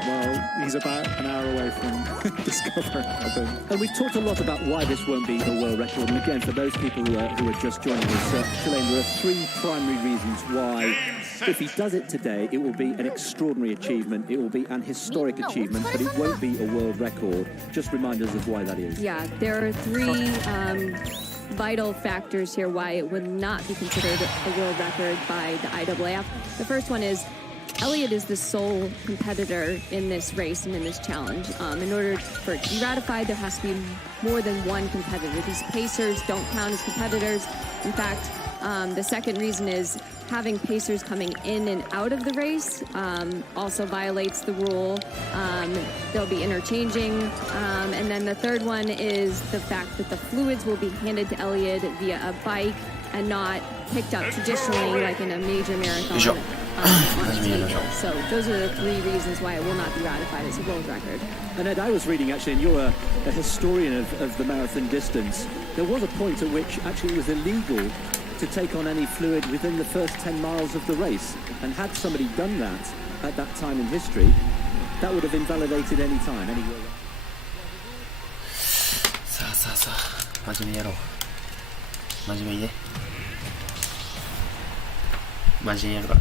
Well, he's about an hour away from discovering them. And we've talked a lot about why this won't be a world record. And again, for those people who are just joining us, Chilean, there are three primary reasons why, if he does it today, it will be an extraordinary achievement. It will be an historic achievement, but it won't be a world record. Just remind us of why that is. Yeah, there are three vital factors here why it would not be considered a world record by the IAAF. The first one is Elliot is the sole competitor in this race and in this challenge. In order for it to be ratified, there has to be more than one competitor. These pacers don't count as competitors. In fact, the second reason is having pacers coming in and out of the race also violates the rule. They'll be interchanging. And then the third one is the fact that the fluids will be handed to Elliot via a bike and not picked up traditionally like in a major marathon. So those are the three reasons why it will not be ratified as a world record. And Ed, I was reading actually, and you're a historian of the marathon distance, there was a point at which actually it was illegal to take on any fluid within the first 10 miles of the race. And had somebody done that at that time in history, that would have invalidated any time, any world record. さあ真面目にやろう。真面目にね。真面目にやるから。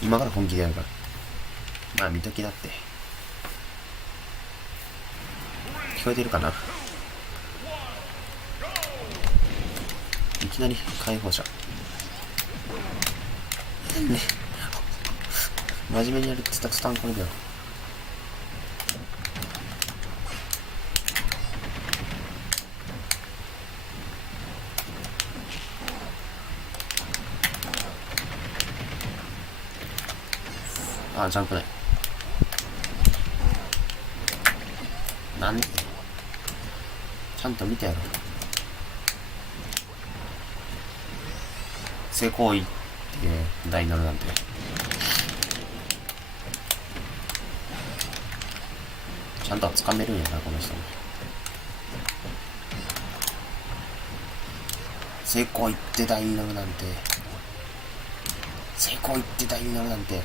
今から本気でやるから。まあ見ときだって。聞こえてるかな。いきなり解放者。ね。真面目にやるって言ったらスタンコンだよ。あ、ジャンプない。なんでちゃんと見てやろう。性行為って題になるなんて。ちゃんと掴めるんやな、この人も。性行為って題になるなんて。性行為って題になるなんて。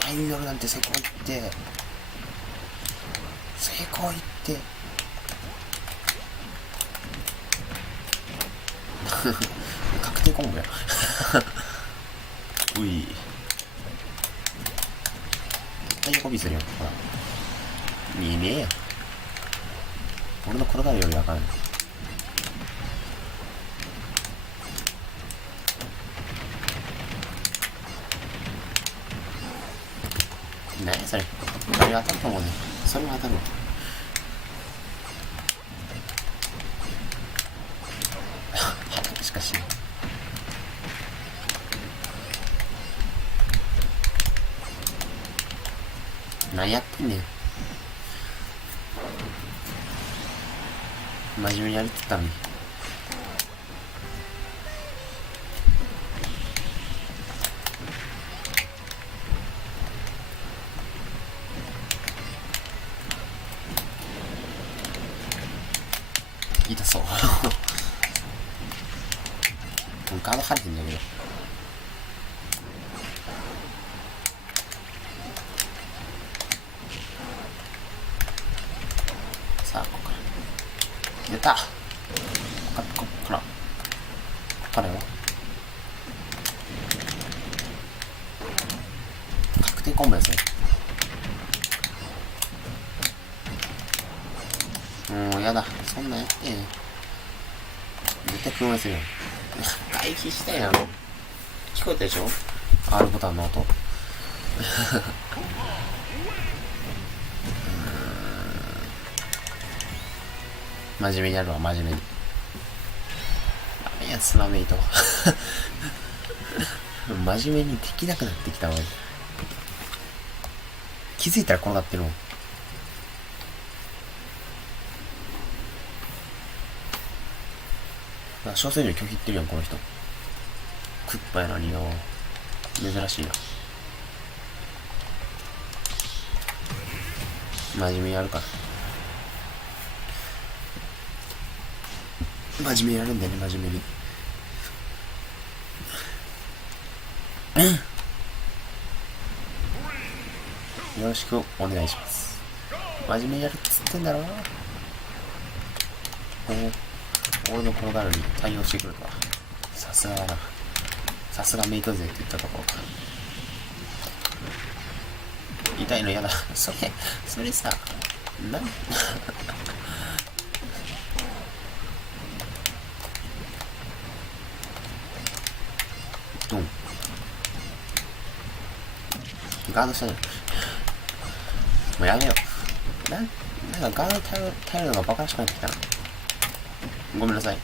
題になるなんて、性行為って。成功いって確定コンボやうい絶対横見せるよ。ほら見えねえやん。俺の転がるよりあかん。何やそれ。あれ当たると思うね。それは当たるわ。しかし何やってんねん。真面目にやるって言ったのに。痛そうガード張れてんだけど。さあここから出た。ここからよ。定コンボですね。もうやだ、そんなんやって絶対車でするよ。回避したやん。聞こえたでしょ ?R ボタンの音。真面目にやるわ、真面目に。ダメや、sumameito。真面目にできなくなってきたわ。気づいたら転がってるもん。小生女拒否ってるやん、この人。クッパやのによ。珍しいな。真面目にやるから。真面目にやるんだよね、真面目に。よろしくお願いします。真面目にやるっつってんだろ。俺のkorogaruに対応してくるとは。さすがだな。さすがメイト勢って言ったところか。痛いの嫌だ。それさ、ドン。ガードしたじゃん。もうやめよう。なんかガード耐えるのがバカらしくなってきたな。ごめんなさい。も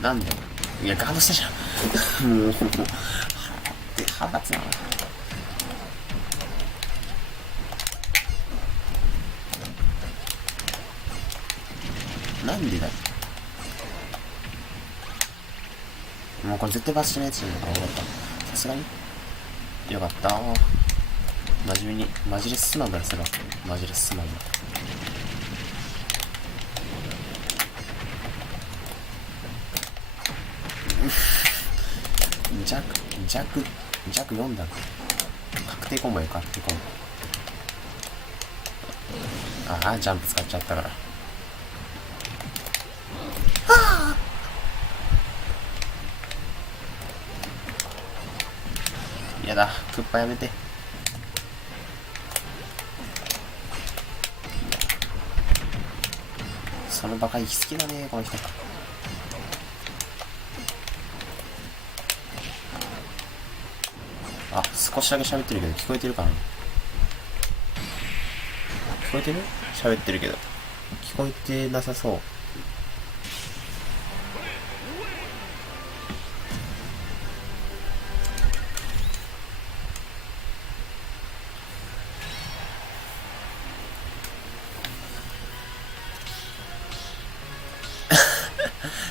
う。なんでいや、ガードしたじゃん。もう、腹立つな。なんでだよ。もうこれ絶対バスしないやつじゃん。よかった。さすがによかった。真面目に、マジレススマブラするわ。マジレススマブラ。弱4だ。確定コンボよ、確定コンボ。ジャンプ使っちゃったから。やだ、クッパやめて。そのバカ息好きだね、この人。少しだけ喋ってるけど聞こえてるかな。聞こえてる？喋ってるけど聞こえてなさそう。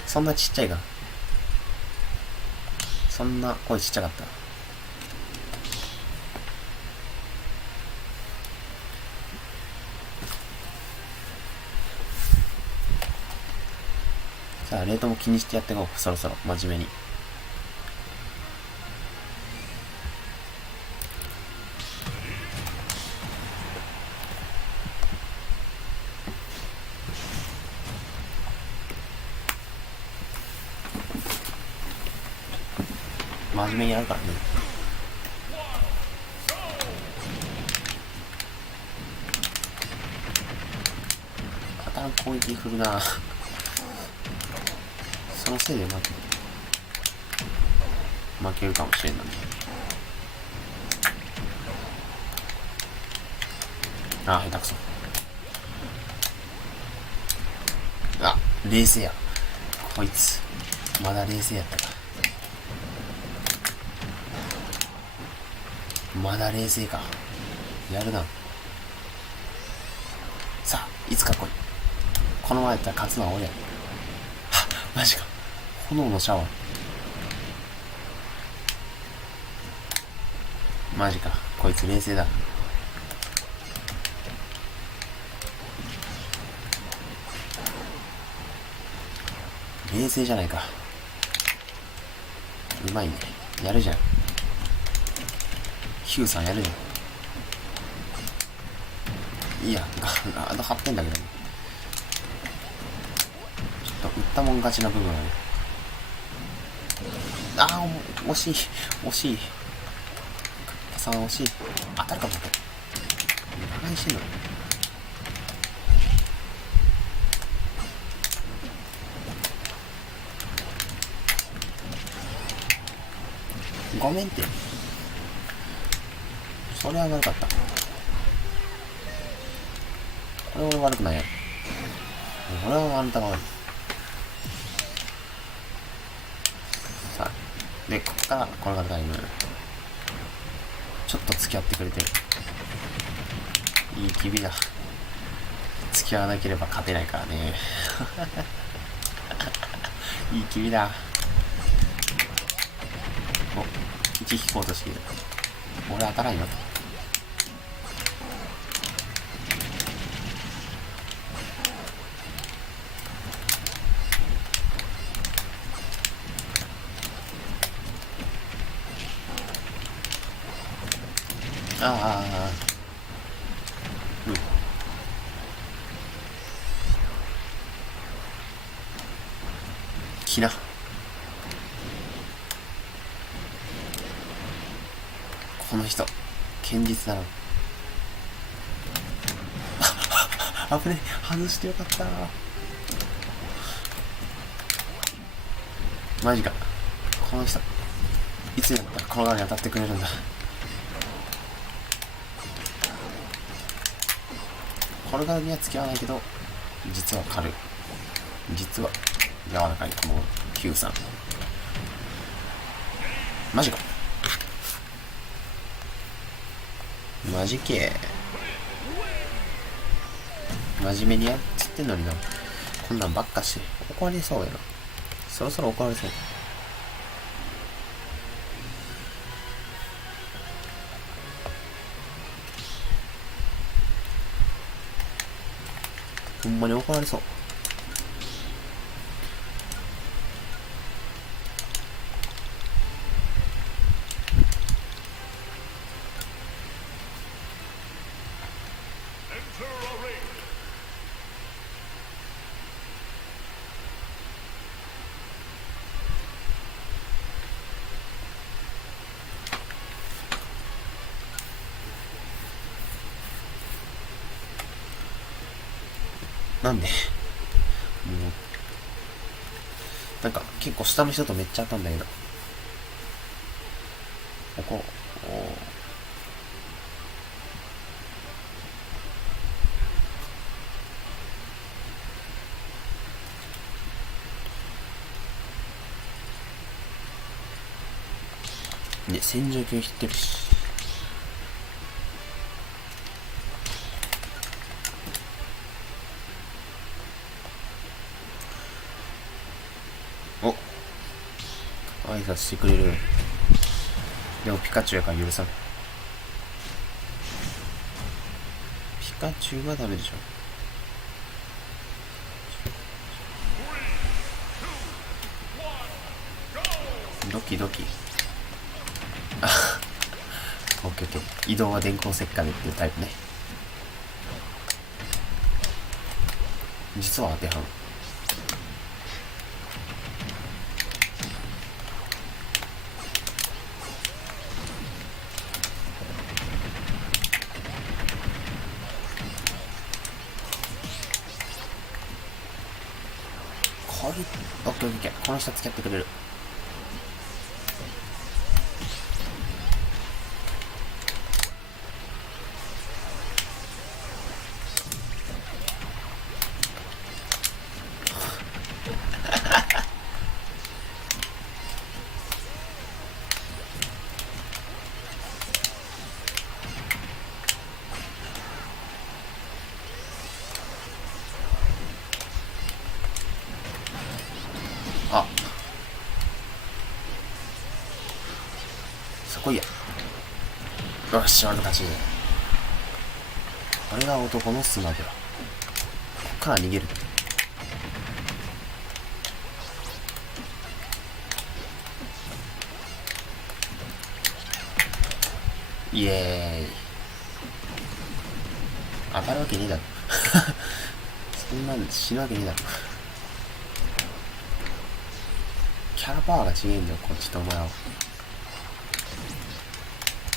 そんなちっちゃいか。そんな声ちっちゃかった。さあ、レートも気にしてやっていこう。そろそろ真面目に。真面目にやるからね。パターン攻撃振るな。そのせいで負けるかもしれんのに。下手くそ。冷静や。こいつまだ冷静やったか。まだ冷静か。やるな。さあ、いつか来い。このままやったら勝つのは俺や。マジか。炎のシャワー。マジか。こいつ冷静だ。冷静じゃないか。うまいね。やるじゃん。ヒューさんやるじゃん。いいや、ガード張ってんだけどね。ちょっとったもん勝ちな部分ある。あー、惜しい惜しい。クッパさん惜しい。当たるかも。バカにしてんの。ごめんって。それは悪かった。これ俺悪くないや。俺はあんたが悪い。さあ、で、こっからこれがタイム。ちょっと付き合ってくれてる。いい機微だ。付き合わなければ勝てないからね。いい機微だ。お、1引こうとしている。俺当たらんよ。うん。きな。この人、堅実だな。あぶね、外してよかった。マジか。この人、いつになったらこの側に当たってくれるんだ。これからには付き合わないけど、実は軽い。実は柔らかい。このヒューさん。マジか。マジけ。真面目にやっつってんのにな。こんなんばっかして怒られそうやな。そろそろ怒られそう。ほんまに怒られそう。なんでもうなんか結構下の人とめっちゃ当たんだけど、ここで戦場系知ってるし、挨拶してくれる。でもピカチュウやから許さん。ピカチュウはダメでしょ。ドキドキ。あ、オッケーオッケー。移動は電光石火でっていうタイプね。実は当てはん。オッケーオッケー。この人付き合ってくれる。あ、そこいや。よし、俺の勝ち。これが男のスマブラ。こっから逃げる。イエーイ。当たるわけねえだろ。そんなん死ぬわけねえだろ。ャラパワーが違えんだよ、こっちとお前は。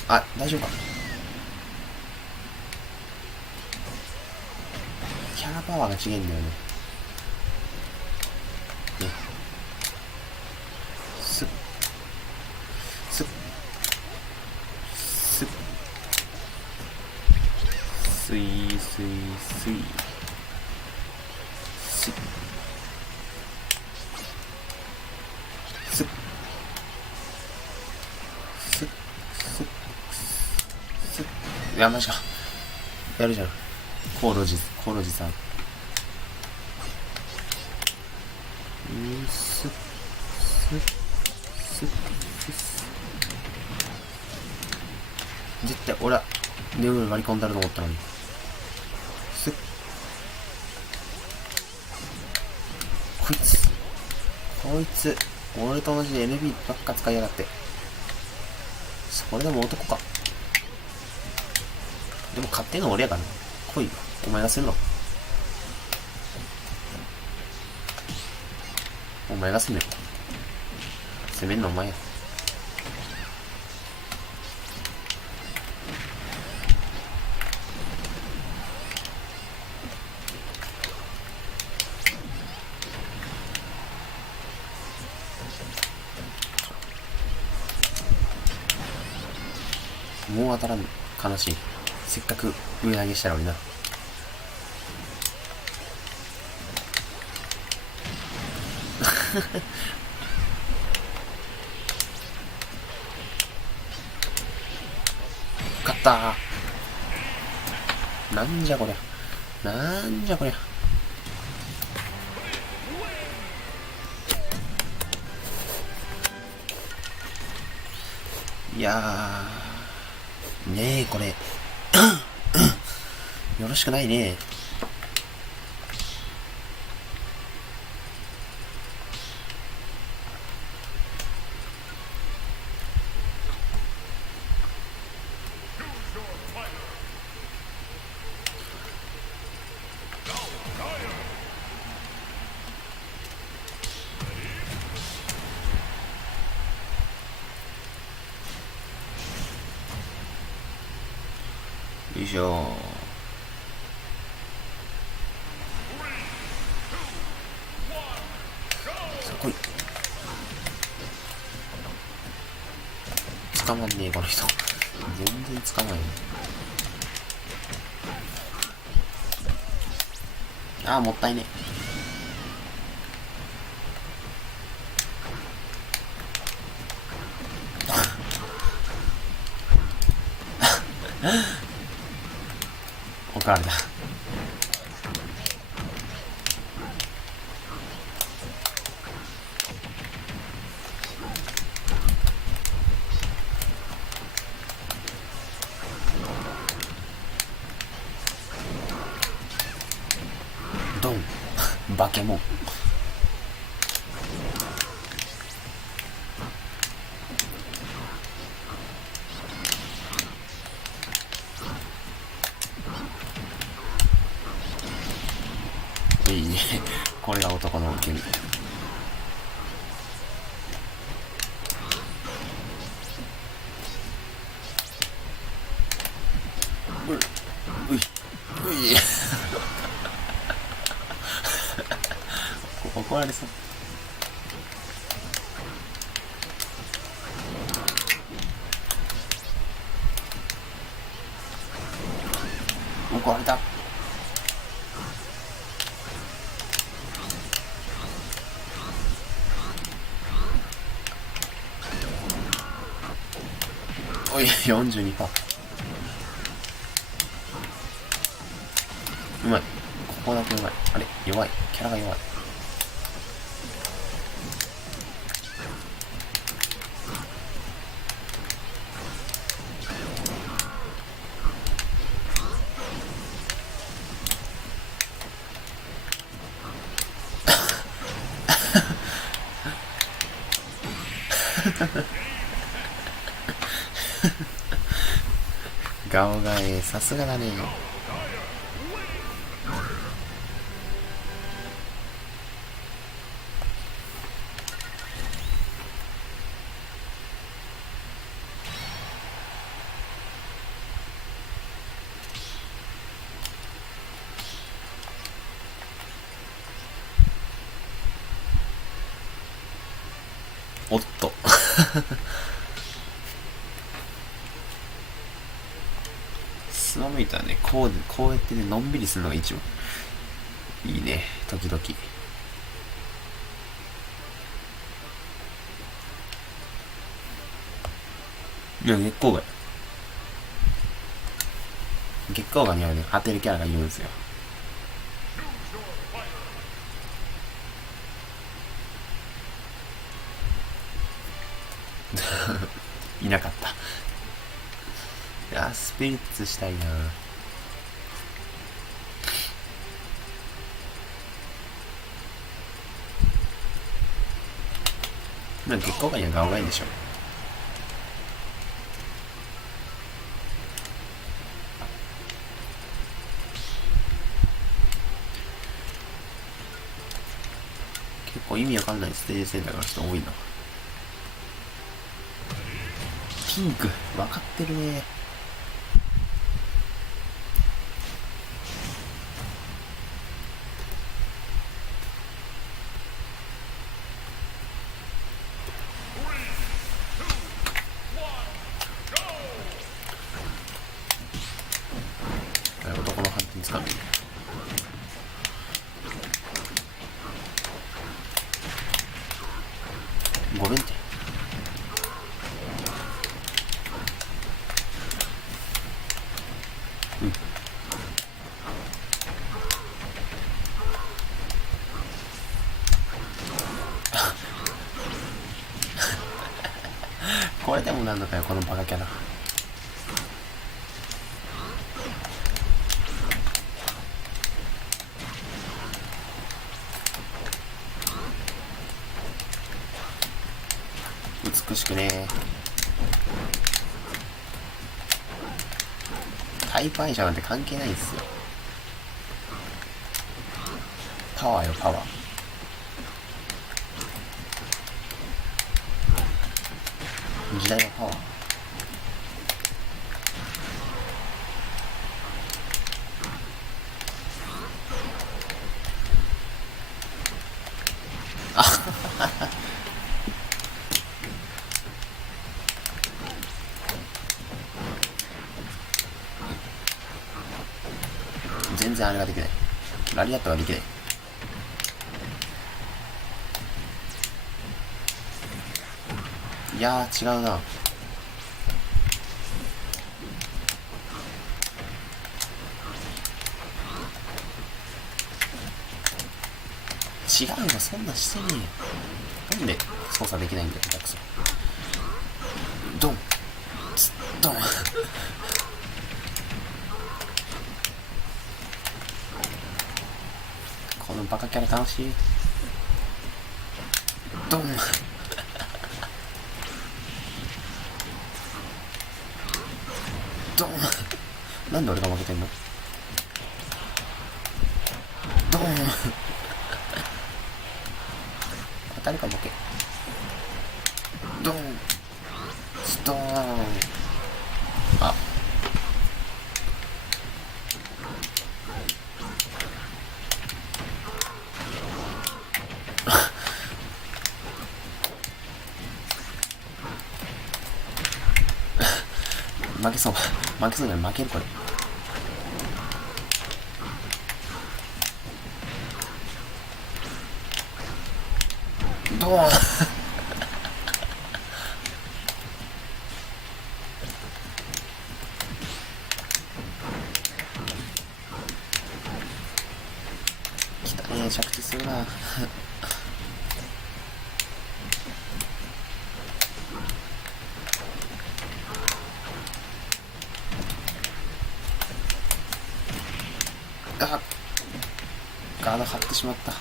あ、大丈夫か。キャラパワーが違えんだよね。すっすっすっすいすいすいすっすっすっすっすっ。いや、マジか。やるじゃん。コオロジさん。すっすっすっすっ。絶対俺はネオに割り込んだると思ったのに。すっ。こいつ俺と同じで NB ばっか使いやがって。それでも男か。でも勝手な俺やからな。来いよ、お前がするの。お前が攻めろ。攻めんのお前や。もう当たらん。悲しい。せっかく上上げしたのにな。勝ったー。なんじゃこりゃ。なんじゃこりゃ。いやーねえ、これよろしくないね。よいしょ。さあ来い。捕まんねえこの人。全然捕まんねえ。ああ、もったいねえ。怒られた。ドンバケモン。いいね。これが男の受け身。うい怒られそう。怒られた。おい、42%。うまい。ここだけうまい。あれ、弱い。キャラが弱い。顔がさすがだね。おっとsumameitoはね、こうやってね、のんびりするのが一番いいね、時々。いや、月光河にはね、当てるキャラがいるんですよ。いなかった。いや、スピリッツしたいな。まあ、月光河には顔がいいんでしょ。結構意味わかんないステージセンターの人多いな。ピンク分かってるね。男の反転使う。ごめんって。これでもなんのかよ、このバカキャラ。美しくね。タイプ相性なんて関係ないんすよ。パワーよ、パワー。時代はパワー。全然あれができない。ラリアットができない。いやー違うな。違うよ、そんなしてねえよ。なんで操作できないんだよ、下手くそ。ドンドンこのバカキャラ楽しい。ドンドンなんで俺が負けてんの。ドン当たるかボケ。ドンストーン。あ負けそうじゃ負けるこれ。ドーン来たね、着地するなガード張ってしまった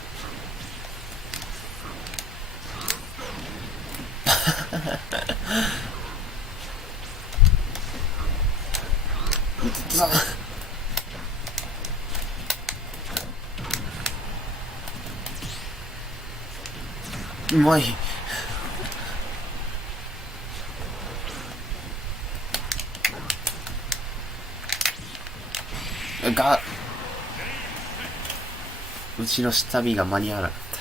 うまいが後ろ下火が間に合わなかった。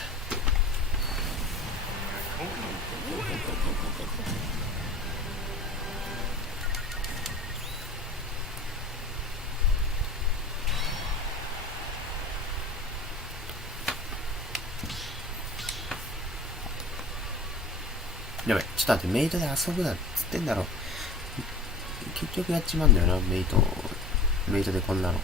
やばい、ちょっと待って、メイトで遊ぶなっつってんだろ。結局やっちまうんだよな、メイトでこんなの。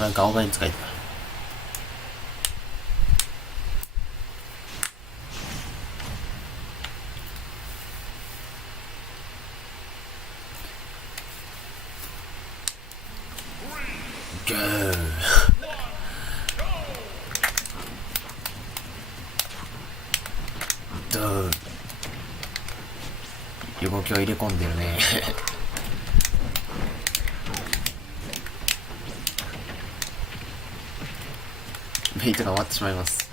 なんか青ガに使えた。ゴーどう動きを入れ込んでるね。メイトが終わってしまいます。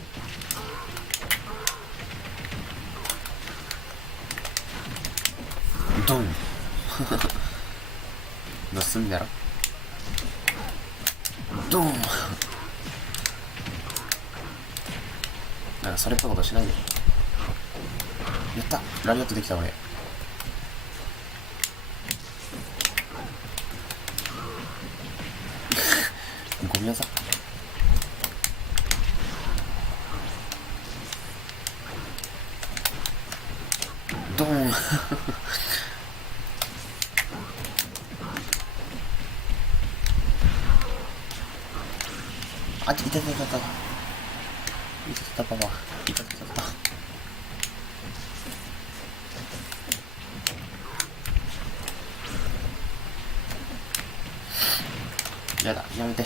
ドンどうすんだろ。ドンなんかそれっぽいことしないで。やった、ラリアットできた俺。ごめんなさい。ドーンあっ、いたいたいたいたいたパパいたいたいた。やだ、やめて。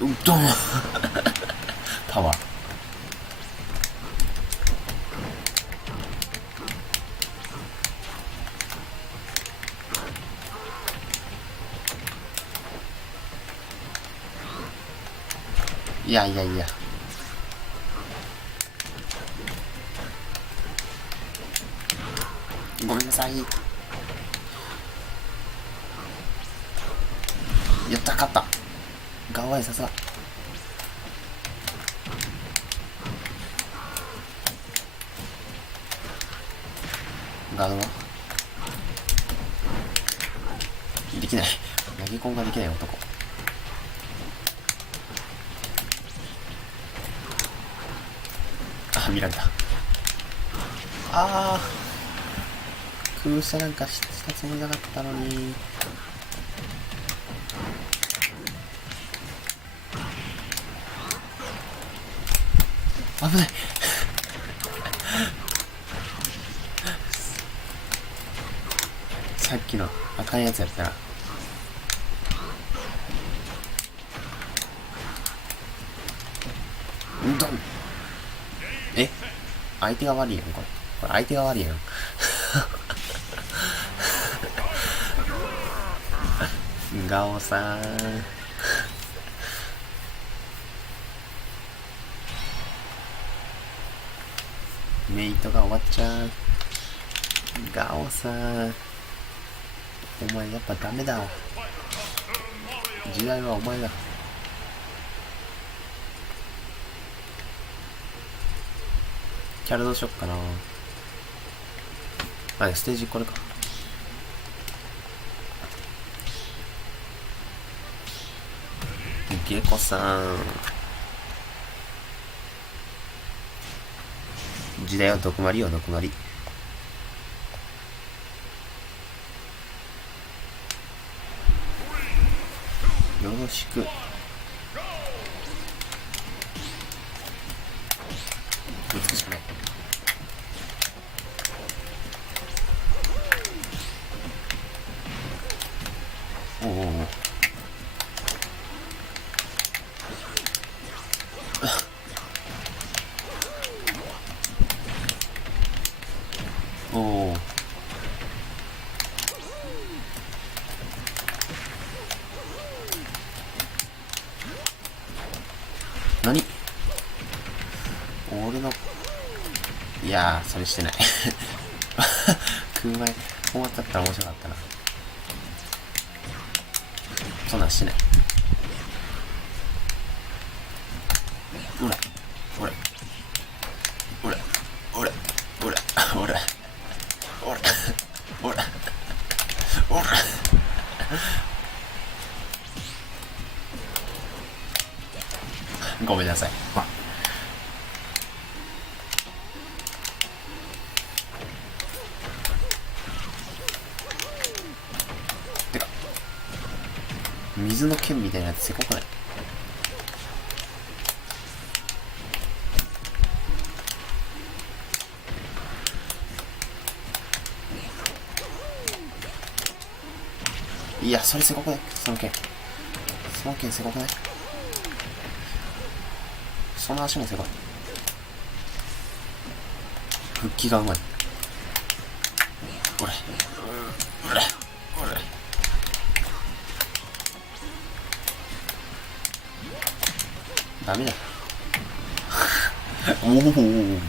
ドンパワー。いやいやいや。ごめんなさい。やった、勝った。ガオワイさすが。ガードはできない。投げ込みができない男。あ、見られた。あー、空射なんかしたつもりなかったのに。危ない。さっきの赤いやつやったら。ドン。え、相手が悪いやん、これ相手が悪いやん。ガオさん。メイトが終わっちゃう。ガオさん、お前やっぱダメだわ。時代はお前だ。キャラどうしよっかな。あ、ステージこれか。ゲコさん、時代は毒まりよ、毒まり。よろしく。美しくない。おおおおお。何？俺の、いやー、それしてない。空前こうやったったら面白かったな。そんなんしてない。ごめんなさい。てか水の剣みたいなやつせこくない？いや、それせこくない？その剣せこくない？その足もせこい。復帰がうまい。俺ダメだ。おお、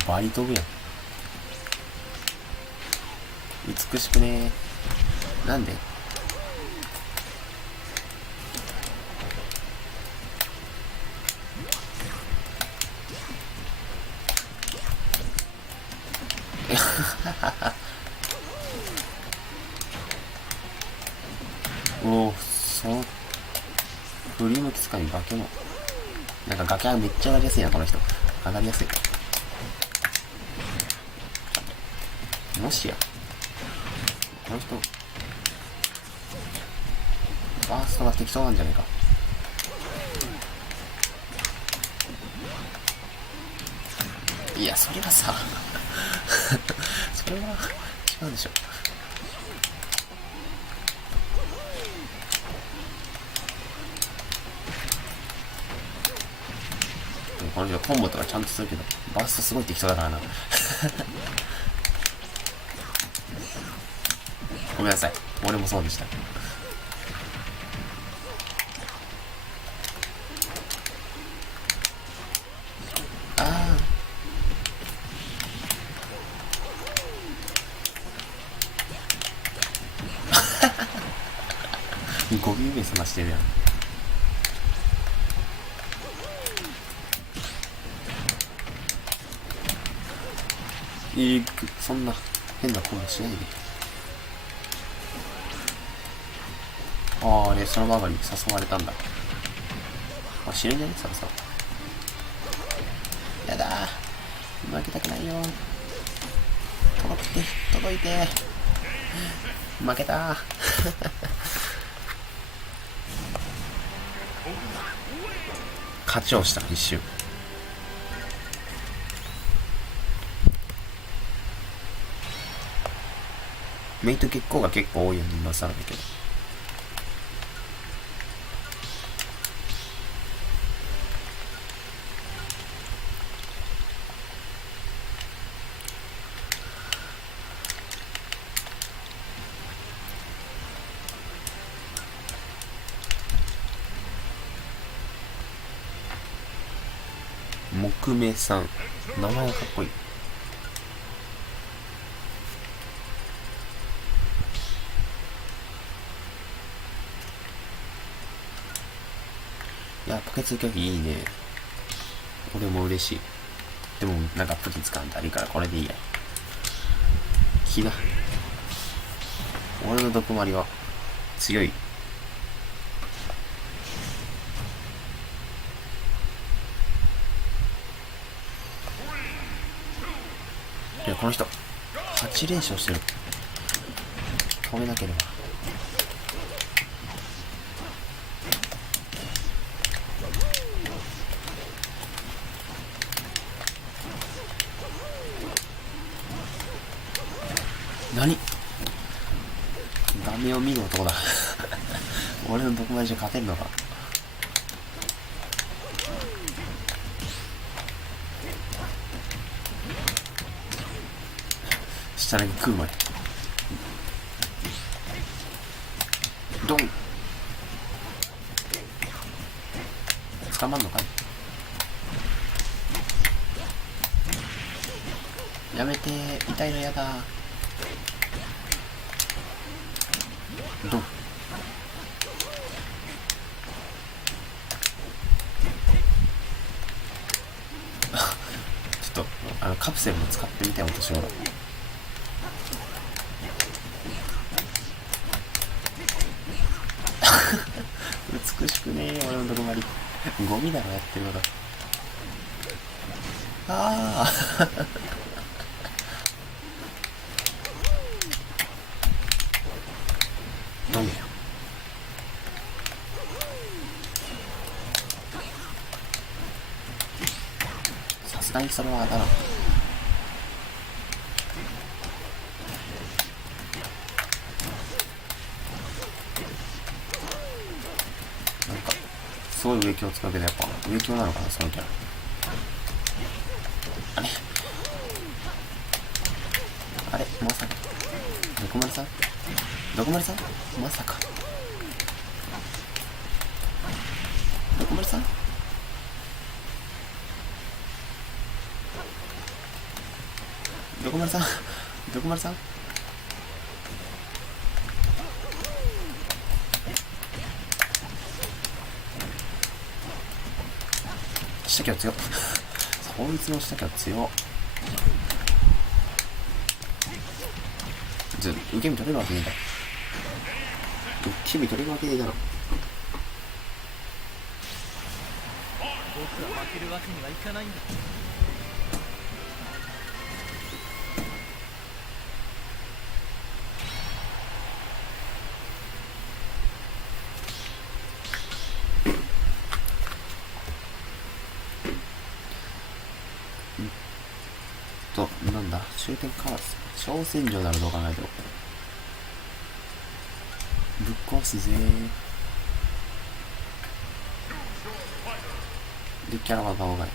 バリ飛ぶやん。美しくねー。なんで？おお、その振り向き使い崖もなんか崖はめっちゃ上がりやすいな、この人。上がりやすい。もしやこの人バーストが適当なんじゃないか。いや、それはさそれは違うでしょ。この人コンボとかちゃんとするけど、バーストすごい適当だからなごめんなさい、俺もそうでした。ゴミ目覚ましてるやん。そんな変なコンボしないで。あれ、そのババに誘われたんだ。死ぬんじゃね、そろそろ。やだー、負けたくないよ。届いて負けたー勝ちをした一瞬。メイト結構が結構多いように今更だけど。木目さん、名前がかっこいい。いや、ポケツ拒否いいね。俺も嬉しい。でもなんかプリ使うんだりからこれでいいや。気だ。俺の毒針は強い。いや、この人8連勝してる。止めなければ。何？画面を見る男だ俺の毒針じゃ勝てるのか。下投げ食う前ドン。捕まんのかい。やめて、痛いのやだ。ドン。ちょっとカプセルも使ってみたい、私は。美しくねえ、俺の毒針。ゴミだろ、やってること。ああどうよ。さすがにそれはだな。なんかすごい上強使うけど、やっぱ上強なのかな、そのキャラ。あれあれ、まさかどこまでさんどこまでさんまさかどこまでさんどこまでさんどこまでさん下キャラ強っそいつの下キャラ強っ。受け身取れるわけねえだろ。受け身取れるわけねえだろ。僕は負けるわけにはいかないんだ。なんだ終点か。小戦場ならどう考えてもぶっ壊すぜで、キャラは顔がい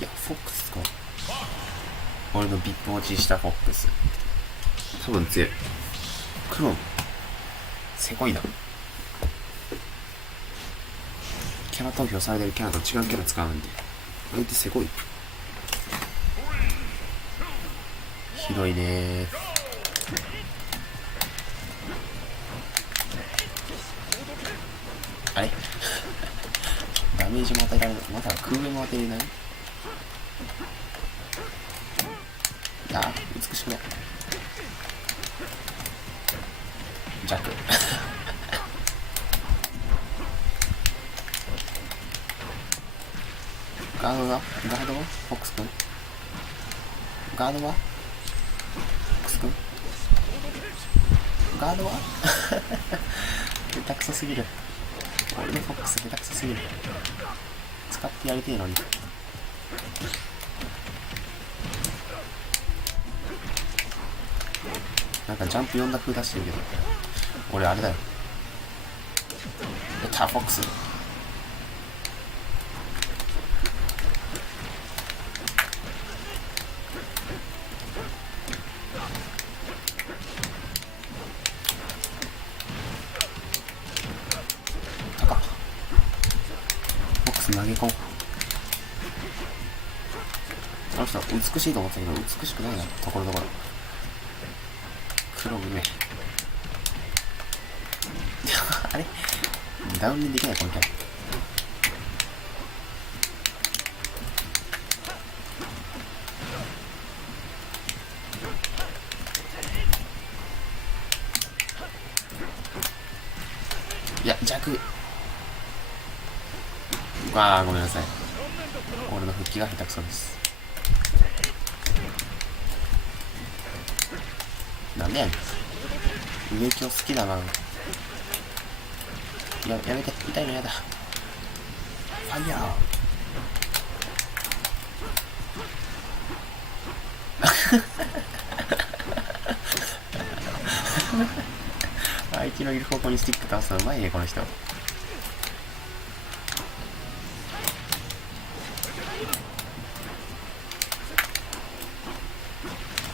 や、フォックスか。俺のビップ落ちしたフォックス多分強い。クロンせこいな。キャラ投票されてるキャラと違うキャラ使うんで相手せこい。ひどいね。あれダメージも与えられる。まだ空上も当てれない。ああ、美しくない。弱ガードはフォックス君ガードはガードは下手くそすぎる。俺のフォックス下手くそすぎる。使ってやりてえのに。なんかジャンプ読んだ風出してるけど俺あれだよ。フォックス投げ込む。あの人は美しいと思ってたけど美しくないな、ところどころ。黒目あれダウンにできないこのキャラ。いや弱。ああ、ごめんなさい。俺の復帰が下手くそです。なんでやねん。植木を好きだな。やめて、痛いのやだ。ファイヤー相手のいる方向にスティック倒すのうまいね、この人。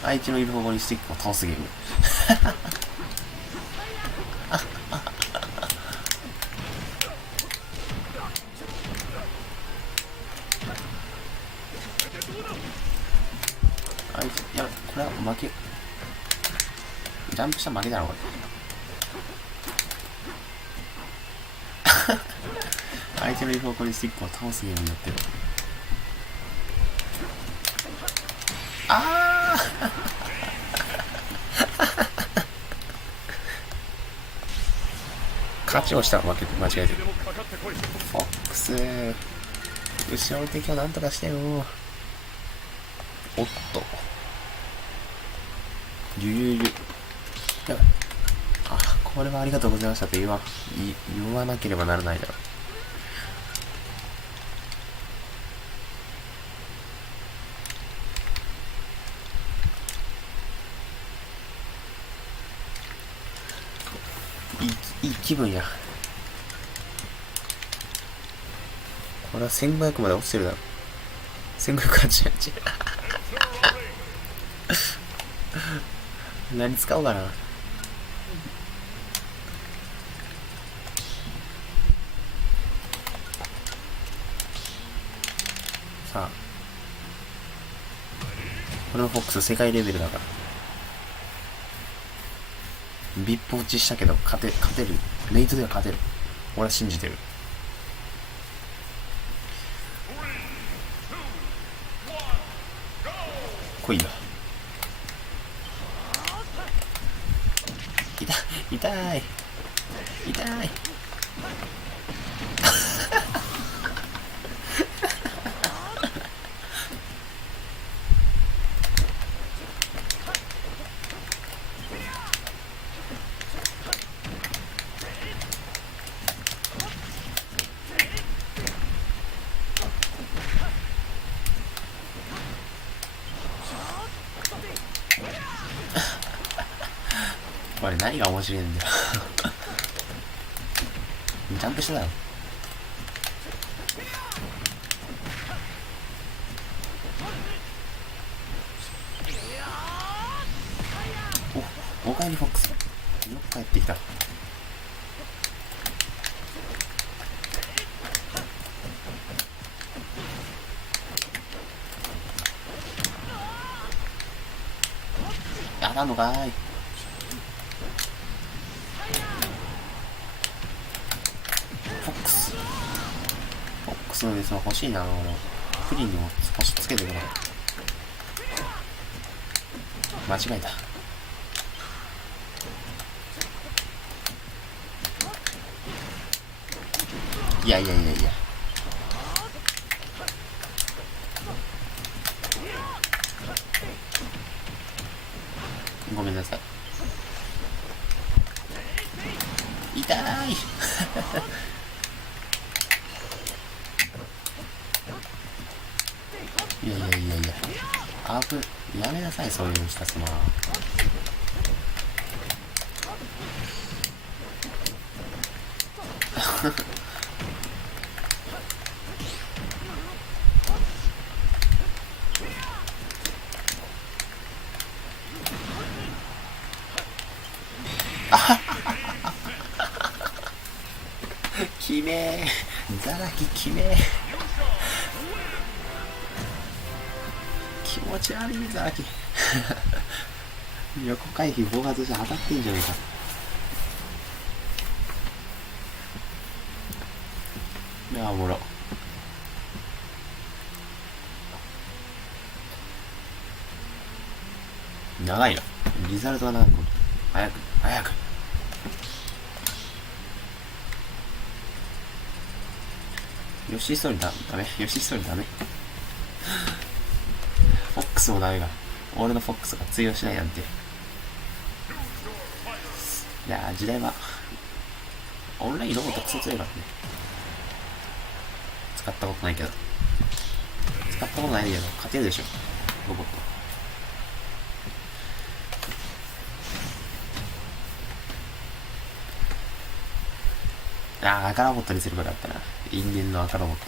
相手のいる方向にスティックを倒すゲームいや、これは負け。ジャンプしたら負けだろこれ相手のいる方向にスティックを倒すゲームになってる。あー勝ちをしたら負けて間違えてる。フォックス後ろの敵をなんとかしてよ。おっと。やばい。あ、これはありがとうございましたって言わなければならないだろう。いい気分や。これは1500まで落ちてるだろ。1588。何使おうかな。さあ、これのフォックス世界レベルだから。ビップ落ちしたけど勝てる。レイトでは勝てる。俺は信じてる。来いよ。痛い。これ何が面白いんだよ。ジャンプしてたよ。おかえりフォックス。よく帰ってきた。やだんのかーい。フォックスのですが欲しいな。俺プリンにも少しつけてくれ。間違えた。いやごめんなさい。痛い。いややめなさい、そういうしたすま。きめー、ザラキきめー。気持ち悪いザラキ。横回避暴発して当たってんじゃねえか。いやおもろ。長いな。リザルトが長く。早く。ヨシストーリーダメ。ヨシストーリーダメ。フォックスもダメが。俺のフォックスが通用しないなんて。いやー、時代はオンラインロボットクソ強いからね。使ったことないけど勝てるでしょロボット。赤ロボットにするからだったな。因縁の赤ロボット。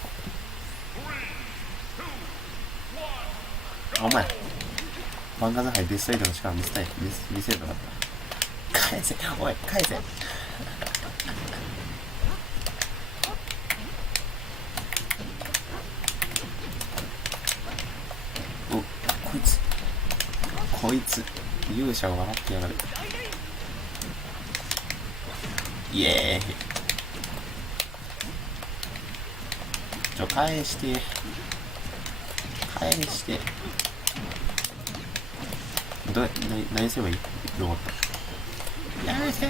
お前バンガーズ杯ベスト8の力見せるのかった。返せ、おい返せ。こいつ勇者を笑ってやがる。イエーイ。返して何すればいいロボット。やめてー。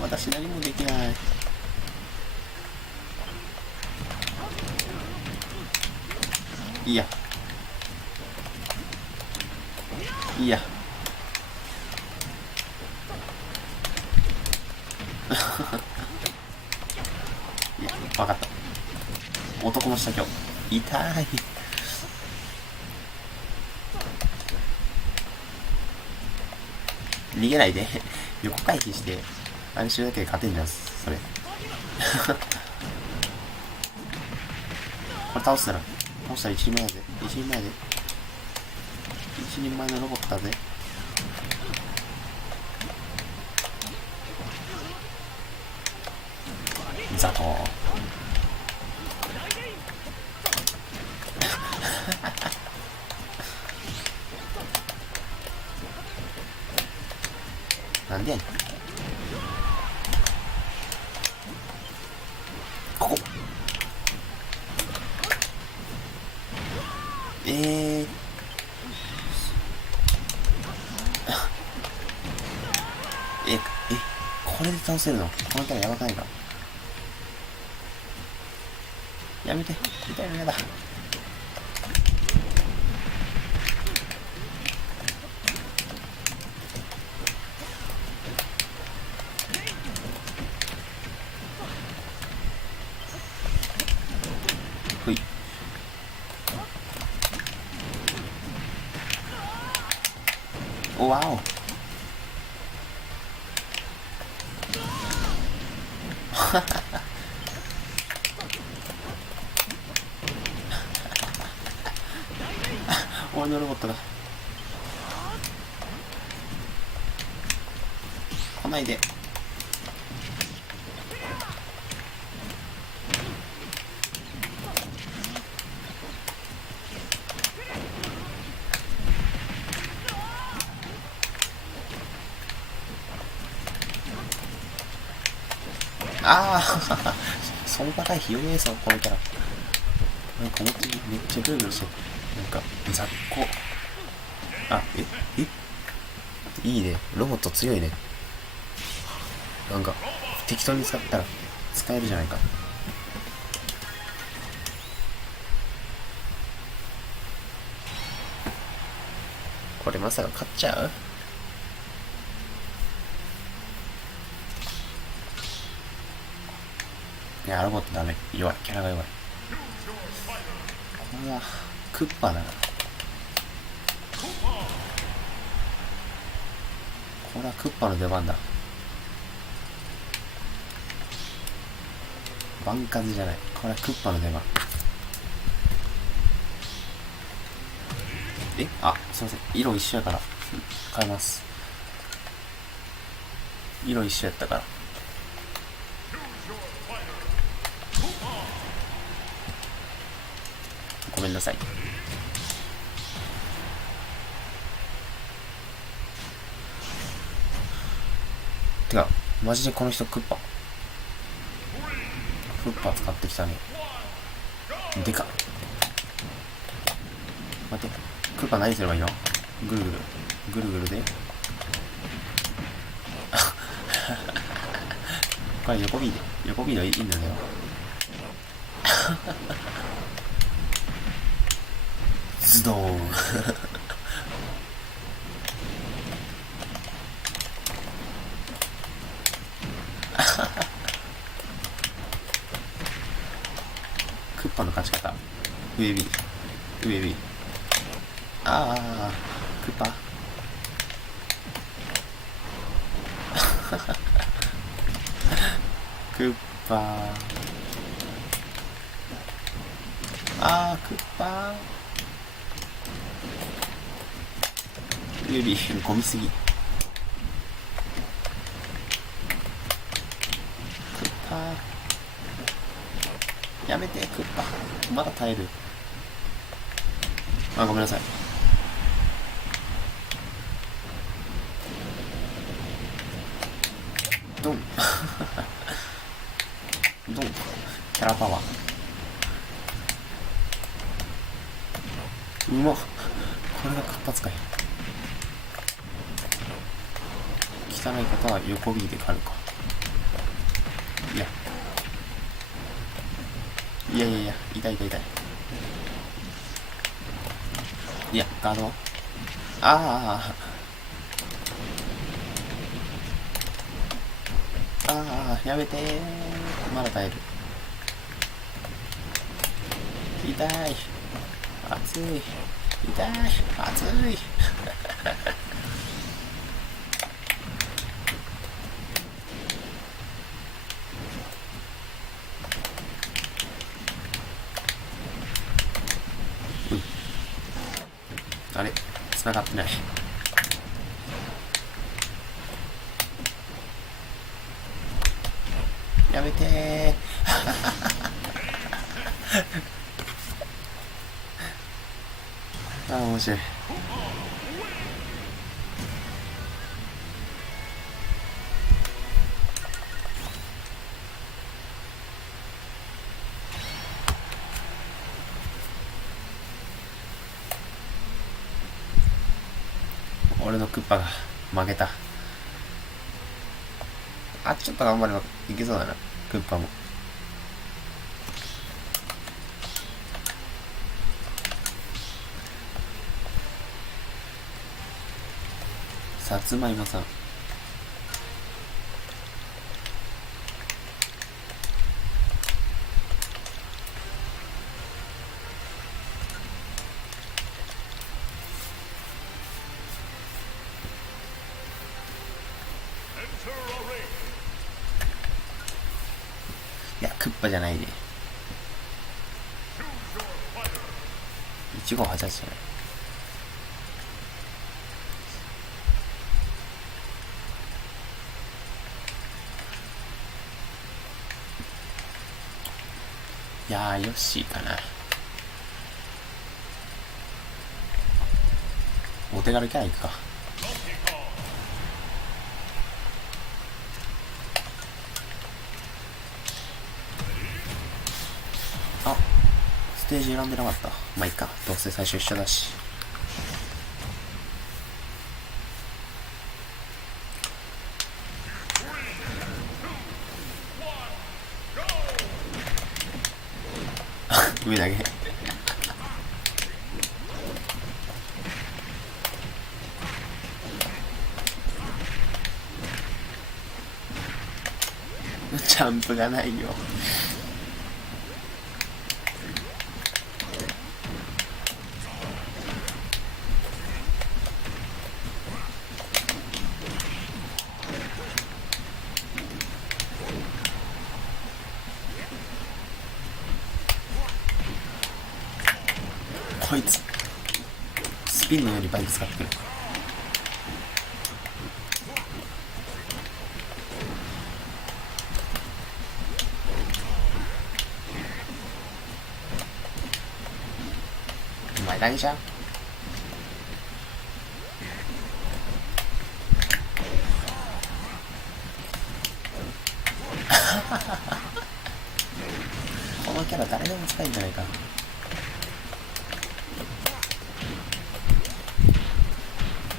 私何もできない。いやいいや。いや、分かった。男の下今日痛い。逃げないで横回避してあれしてるだけで勝てんじゃんそれ。これ倒したら一人前だぜ。一人前のロボットだぜ。ザコーなんでやねん。こここれで倒せるの？このキャラやばくないか？やめて、痛いのやだ。ほい。おわお。俺のロボットが来ないで。ああその高いひよねえぞこのキャラ。なんか思いっきりめっちゃグルグルしてなんか雑魚。あいいね、ロボット強いね。なんか適当に使ったら使えるじゃないか。これまさか勝っちゃう？いや、ロボットダメ。弱い。キャラが弱い。これは、クッパだな。これはクッパの出番だ。バンカズじゃない。これはクッパの出番。すいません。色一緒やから、変えます。色一緒やったから。ごめんなさい。てか、マジでこの人クッパ使ってきたね。でかっ。待って、クッパ何すればいいの？ぐるぐるでこれ横ビードいいんだよ。ズドーンクッパの勝ち方。上 B ああクッパクッパクッパ上 B ゴミすぎ。クッパやめてクッパまだ耐える。ごめんなさい。ドンドンキャラパワーうまっ。これがクッパ使い。汚い方は横 B で狩るか。いや痛い。いやガードはああ、やめてー。まだ耐える。痛い、熱い、痛い、熱い。あれ、繋がってない。やめてー。ああ、面白い。俺のクッパが負けた。あ、ちょっと頑張ればいけそうだな、クッパも。さつまいもさん。いや、クッパじゃないね。1588じゃない。いやー、ヨッシーかな。お手軽キャラいくか。あ、ステージ選んでなかった。まあいいか、どうせ最初一緒だし。上だけ。ジャンプがないよ。こいつスピンのよりバイク使ってくる。お前だけじゃん。このキャラ誰でも使えんじゃないか。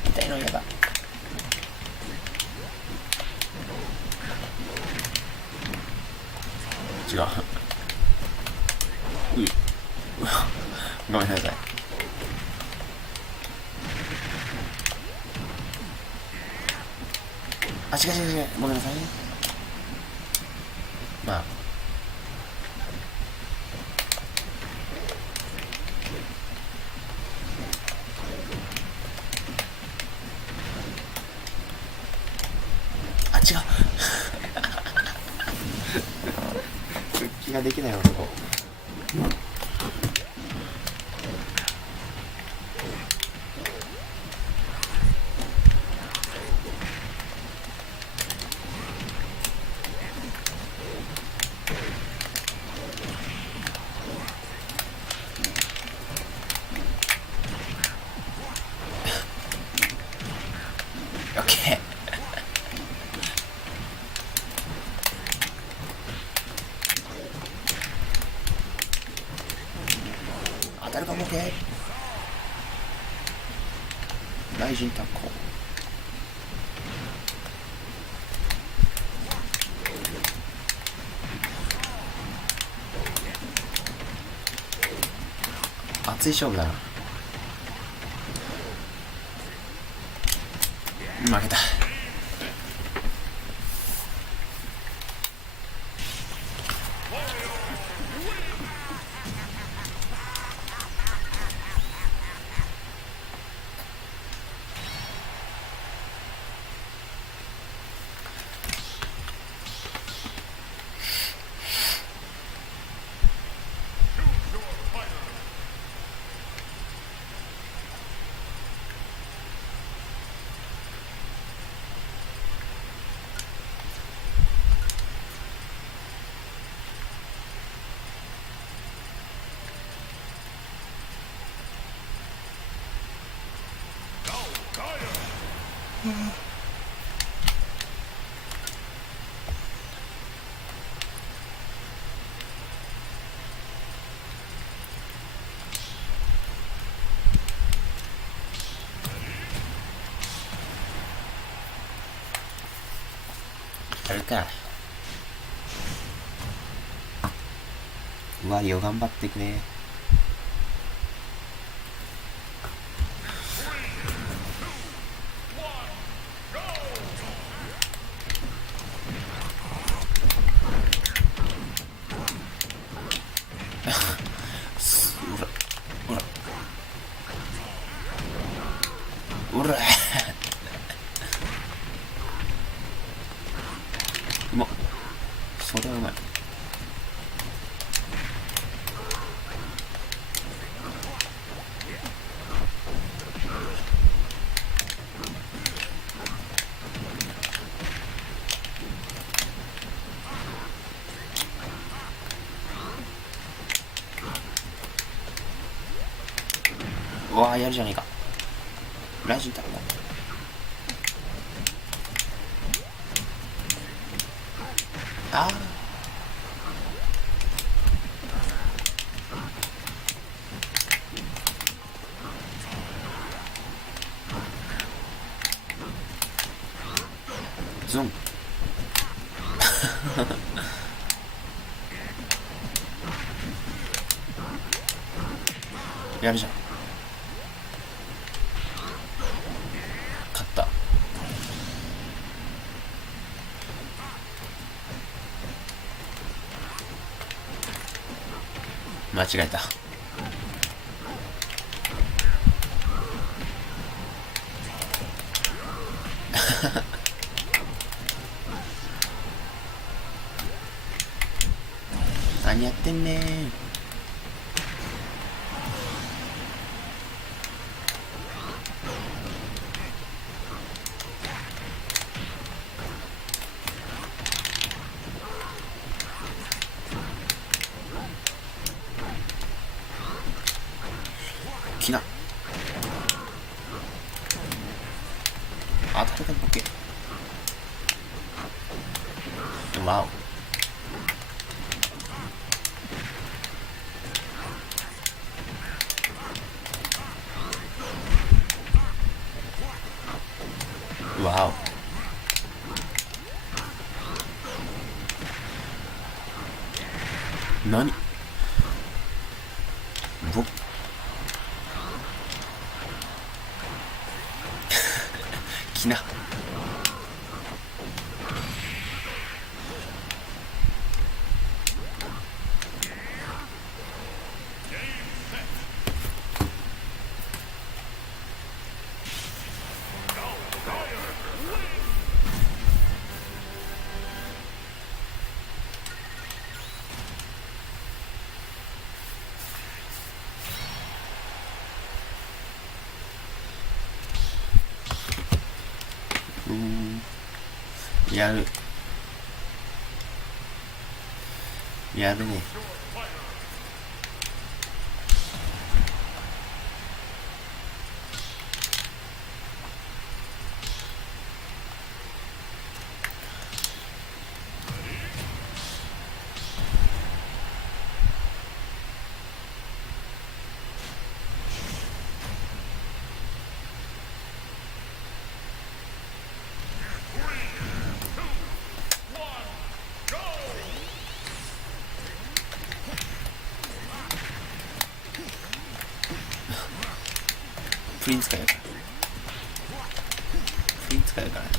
痛いの嫌だ。違う。ごめんなさい。あ、違う違う違う、ごめんなさいね。まあ違う。復帰ができない男。オッケー。当たるかも。 OK。 大臣タッコ。熱い勝負だな。負けた。やるか。うわ、よ頑張ってくれ。おらうまっ。それはうまい。うわー、やるじゃねえか。ラジだな。あー、ゾンやるじゃん。勝った。間違えた。何やってんねー。きな。当たるかボケ。わお。わお。何ボきな。やる。やるね。プリン使える。プリン使使えるからね。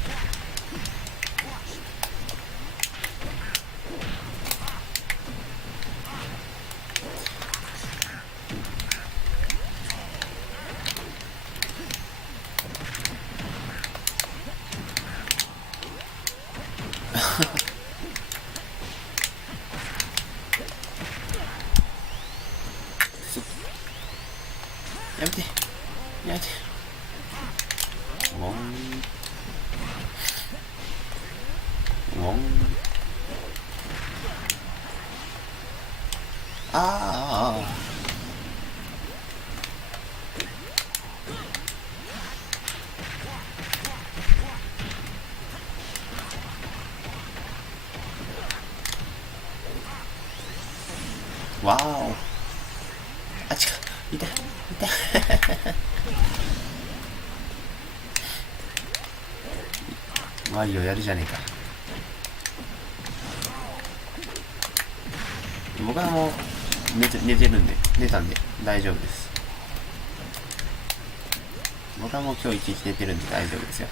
やめてやめて。ウォンウォン。ああ。わーお。あ、違う。痛い。痛い。マリオやるじゃねえか。僕はもう寝てるんで、寝たんで大丈夫です。僕はもう今日一日寝てるんで大丈夫ですよ。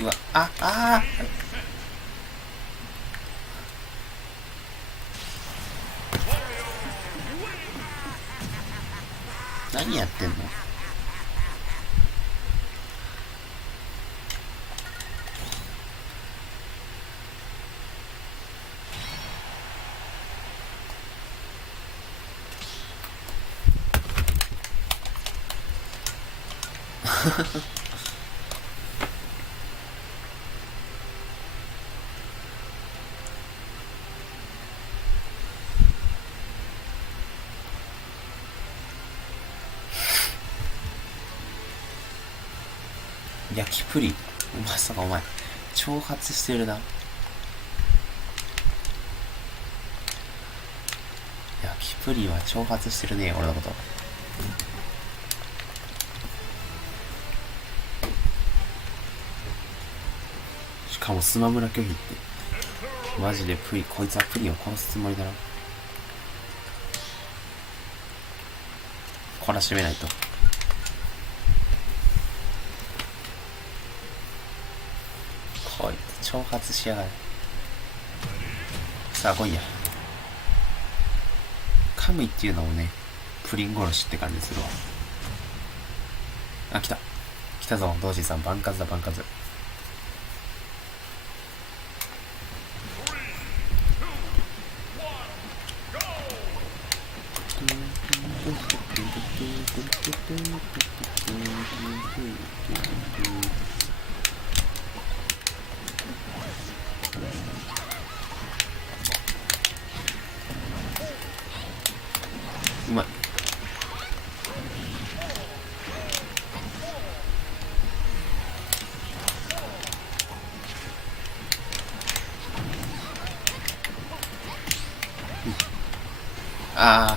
うわ、あ何やってんの？焼きプリン、まさかお前挑発してるな。焼きプリンは挑発してるね、俺のこと。しかもスマムラ拒否ってマジでこいつはプリンを殺すつもりだな。懲らしめないと。こいつ挑発しやがる。さあ来いや。カムイっていうのもね、プリン殺しって感じするわ。あ、来たぞ、同時さん。番数だ、番数。うまい。ああ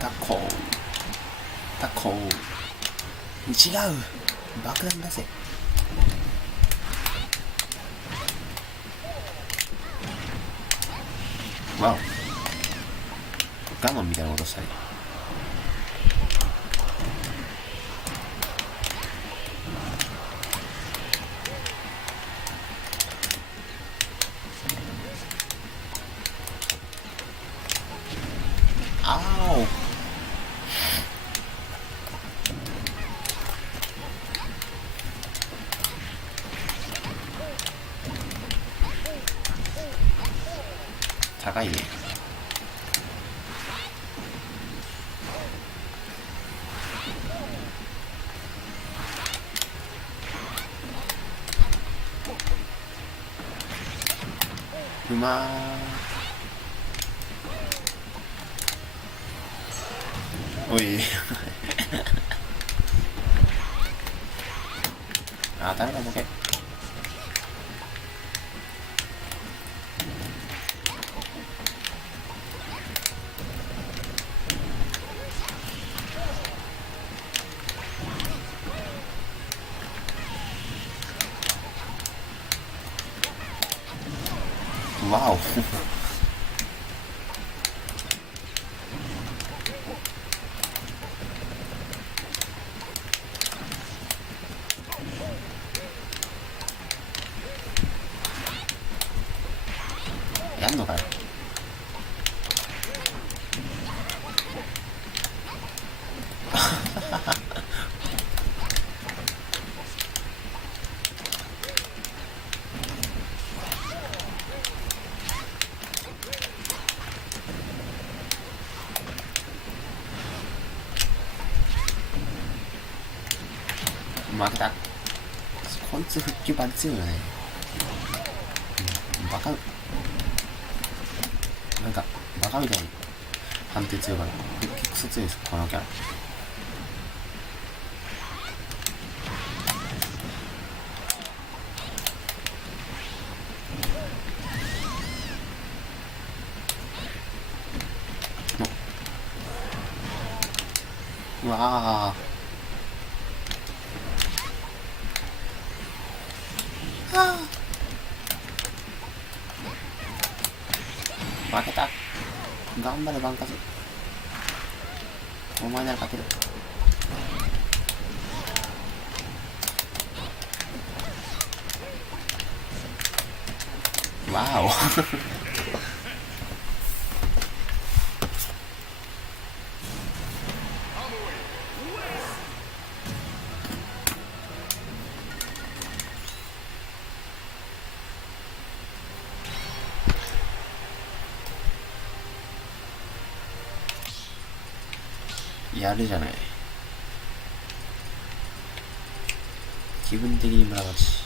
タコ違う、爆弾出せ。わお、ガノンみたいなことしたね。あお、高いね。うまー。おいあ、誰だボケ。わおやんのかよ。負けた。こいつ復帰バリ強いよね。バカなんかバカみたいに判定強いから復帰クソ強いですこのキャラ。うわ負けた。頑張れバンカズ、お前なら勝てる。わおやるじゃない。気分的に村町。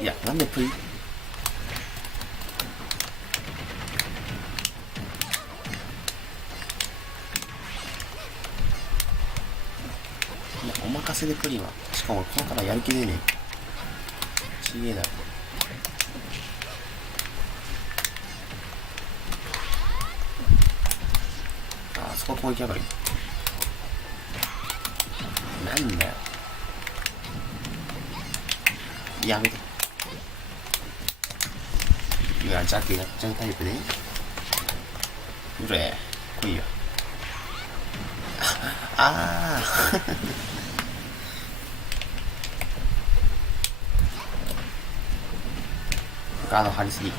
いや、なんでプリいや、お任せでプリンは。しかもこのからやる気ねえねえ。ちげえだろ。あそこ攻撃上がる。なんだよ。やめて。うわ、ジャックやっちゃうタイプね。うれ、来いよ。ああガード張りすぎ。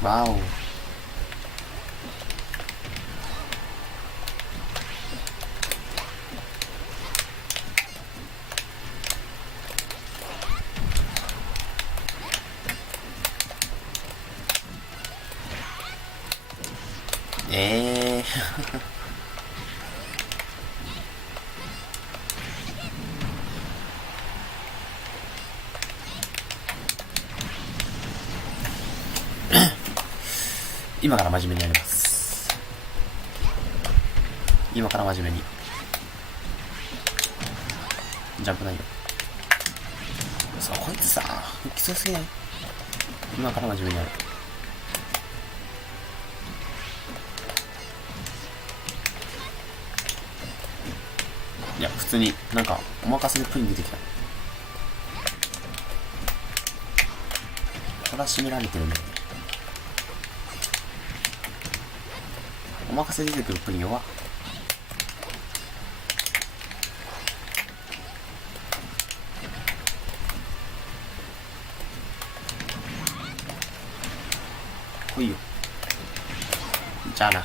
わお。今から真面目にやります。今から真面目に。ジャンプないよ。さあ、こいつさ、復帰強すぎない？今から真面目にやる。いや、普通になんかお任せでプリン出てきた。これは締められてるね。お任せ出てくるプリン弱。来いよ。じゃあな。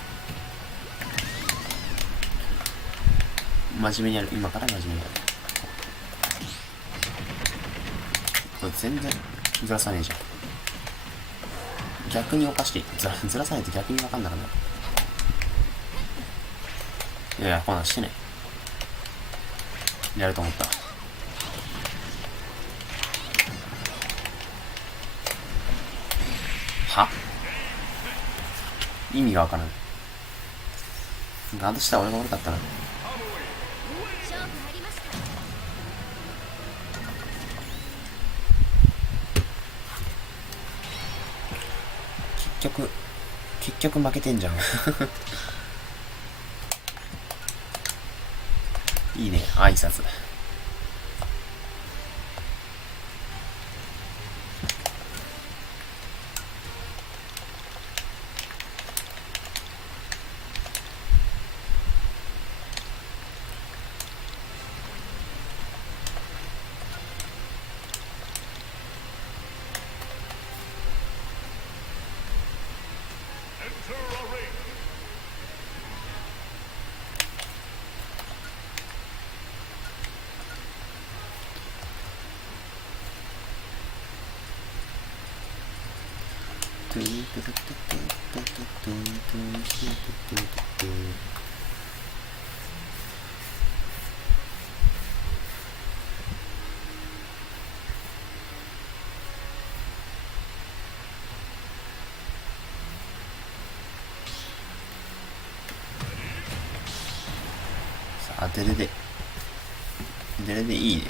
真面目にやる。今から真面目にやる。これ全然ずらさねえじゃん。逆におかしい。ずらさないと逆に分かんなくなる。いやいや、こんなんしてね。やると思った。は意味がわからん。ガードしたら俺が悪かったな。結局負けてんじゃん。いいね、挨拶。さあ、デレでいいね。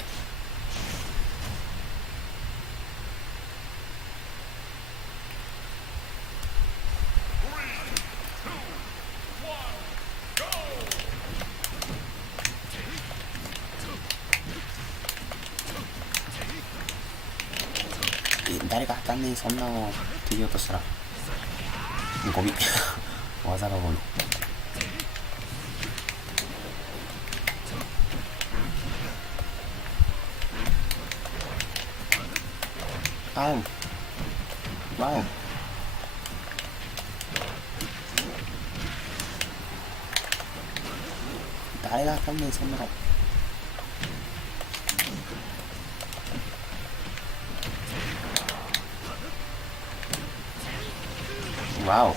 誰が当たんねえ、そんなのって言おうとしたらゴミ技がゴミ。あうわお。誰が当たんねえ、そんなの。わお。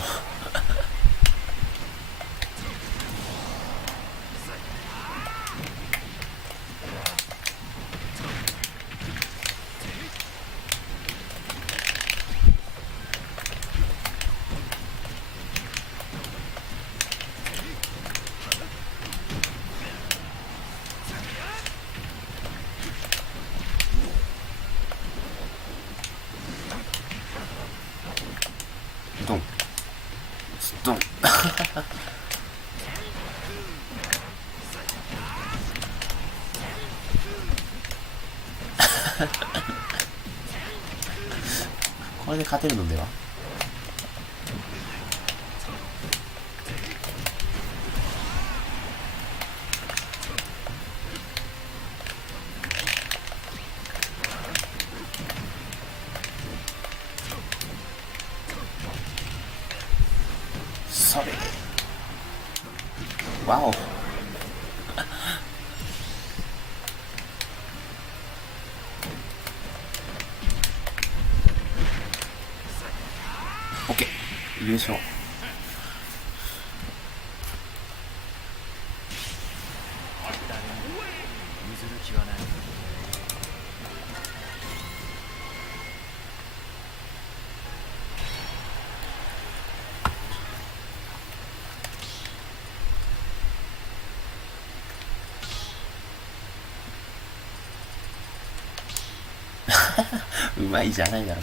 ドンドン。これで勝てるのでは。それわお。オッケー、優勝。うまいじゃないだろ。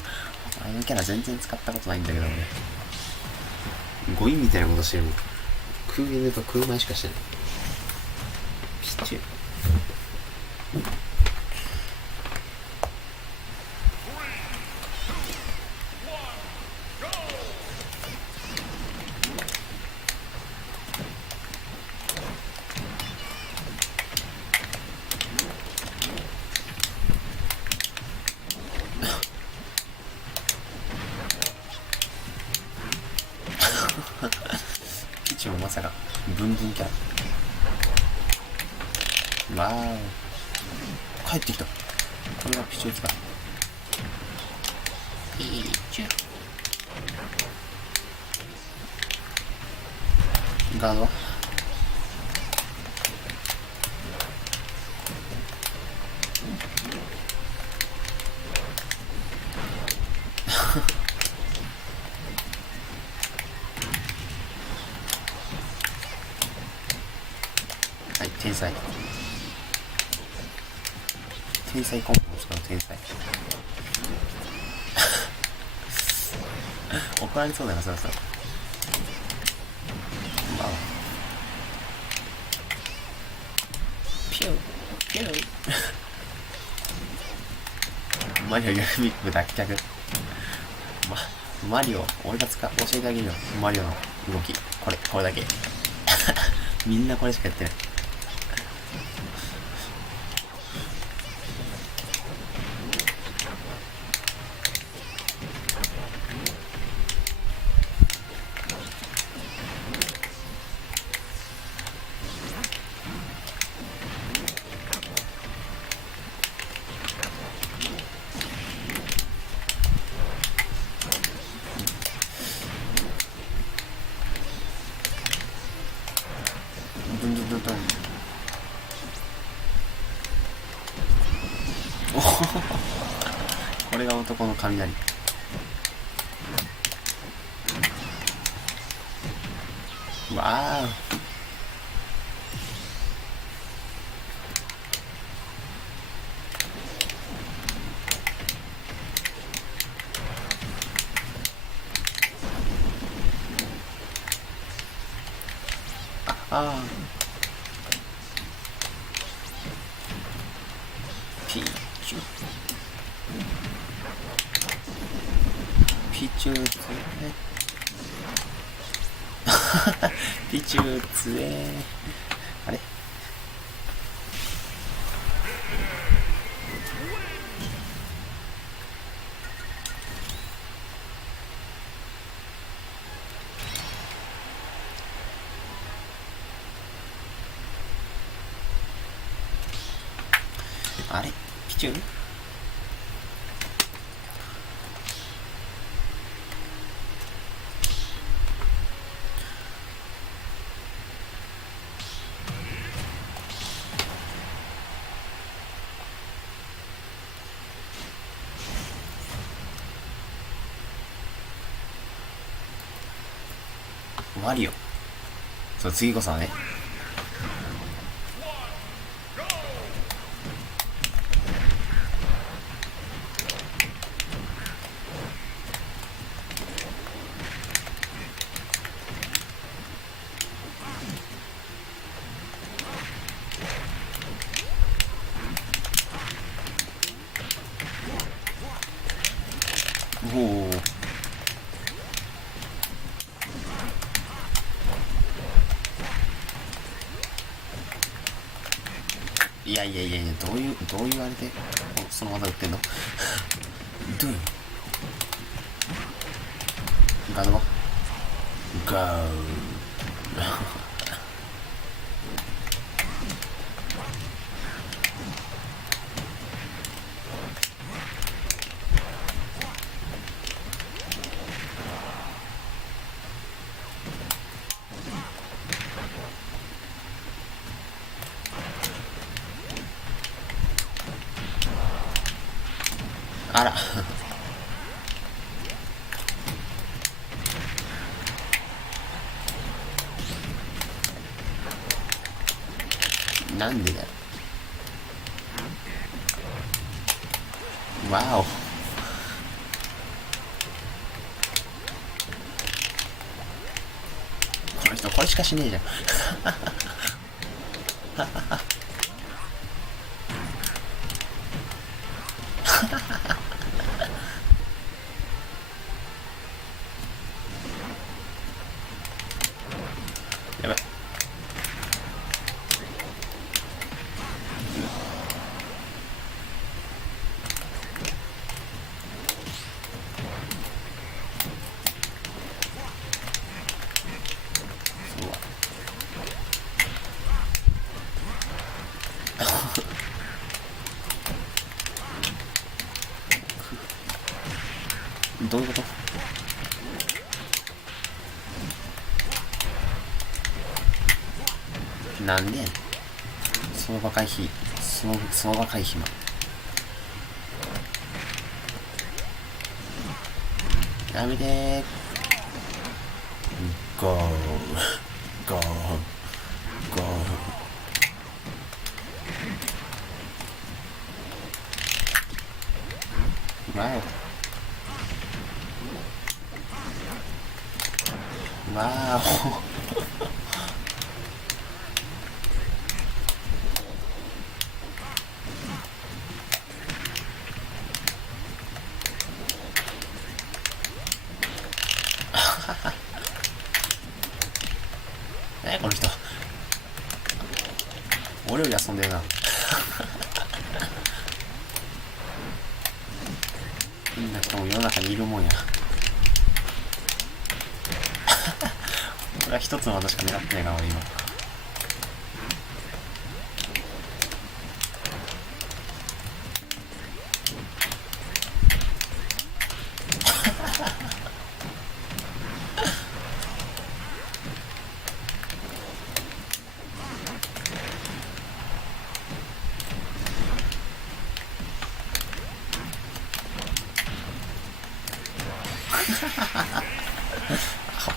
あのキャラ全然使ったことないんだけどね。ゴインみたいなことしてるもん。空犬と空前しかしてない。ピチュー。ピチもまさかブンブンキャラ。わーお、帰ってきた。これがピチューだ。ピチューガードは天才コンボを使う天才怒られそうだな、そろそろ。まあピューピューマリオギャグミック脱却。マリオ、俺が教えてあげるよ。マリオの動き。これだけ。みんなこれしかやってない。これが男の雷。わあピチューつえピチューつえあれあれピチューマリオ。そう、次こそはね。おお。いや、どういうあれでその技打ってんのドゥンガードはガーあらなんでだよ。わお。この人これしかしねえじゃんやばい。どういうこと？なんでやねん。相場回避マン。やめてー。ゴーゴーゴーわおわおこの人俺より遊んでるなみんな人も世の中にいるもんや俺は一つの技しか狙ってないから俺今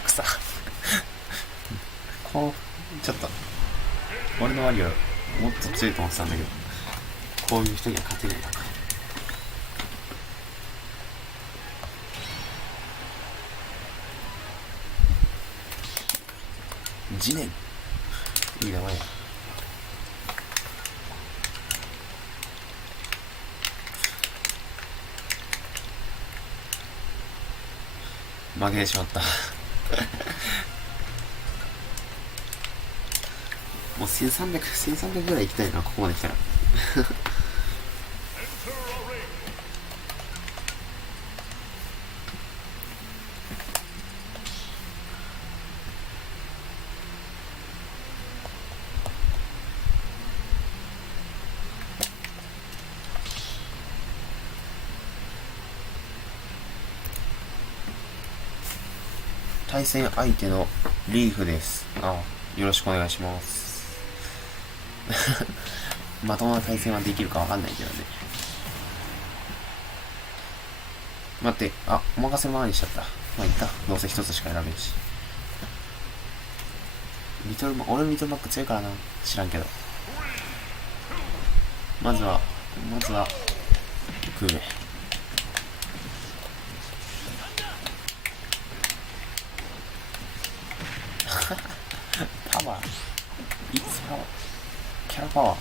さこうちょっと俺の割はもっと強いと思ってたんだけどこういう人には勝てないな次年いい名前や負けてしまったもう1300ぐらい行きたいなここまで来たら対戦相手のリーフです。よろしくお願いします。まともな対戦はできるかわかんないけどね。待って、お任せのままにしちゃった。まあいった。どうせ一つしか選べるし。俺のリトルマック強いからな。知らんけど。まずは、クーメ。パワーいつパワーキャラパワー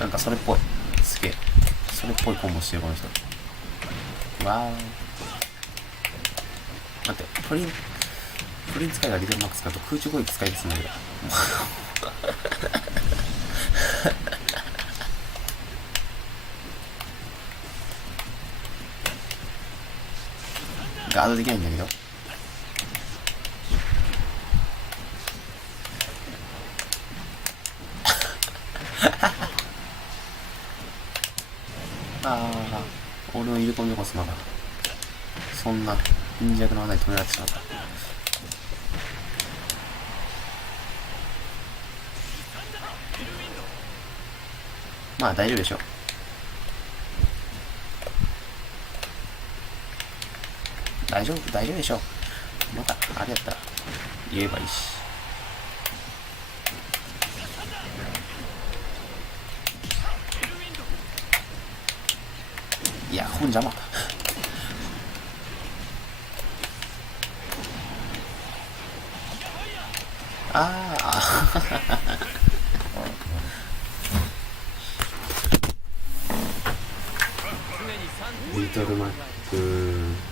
なんかそれっぽいすげえそれっぽいコンボしてるこの人わー待ってプリン使いがリトルマックス使うと空中攻撃使いですんだけどガードできないんだけど俺の入れ込みこそまだそんな貧弱な技に止められてしまったまあ大丈夫でしょう大丈夫でしょまたあれやったら言えばいいしいや本邪魔リトルマック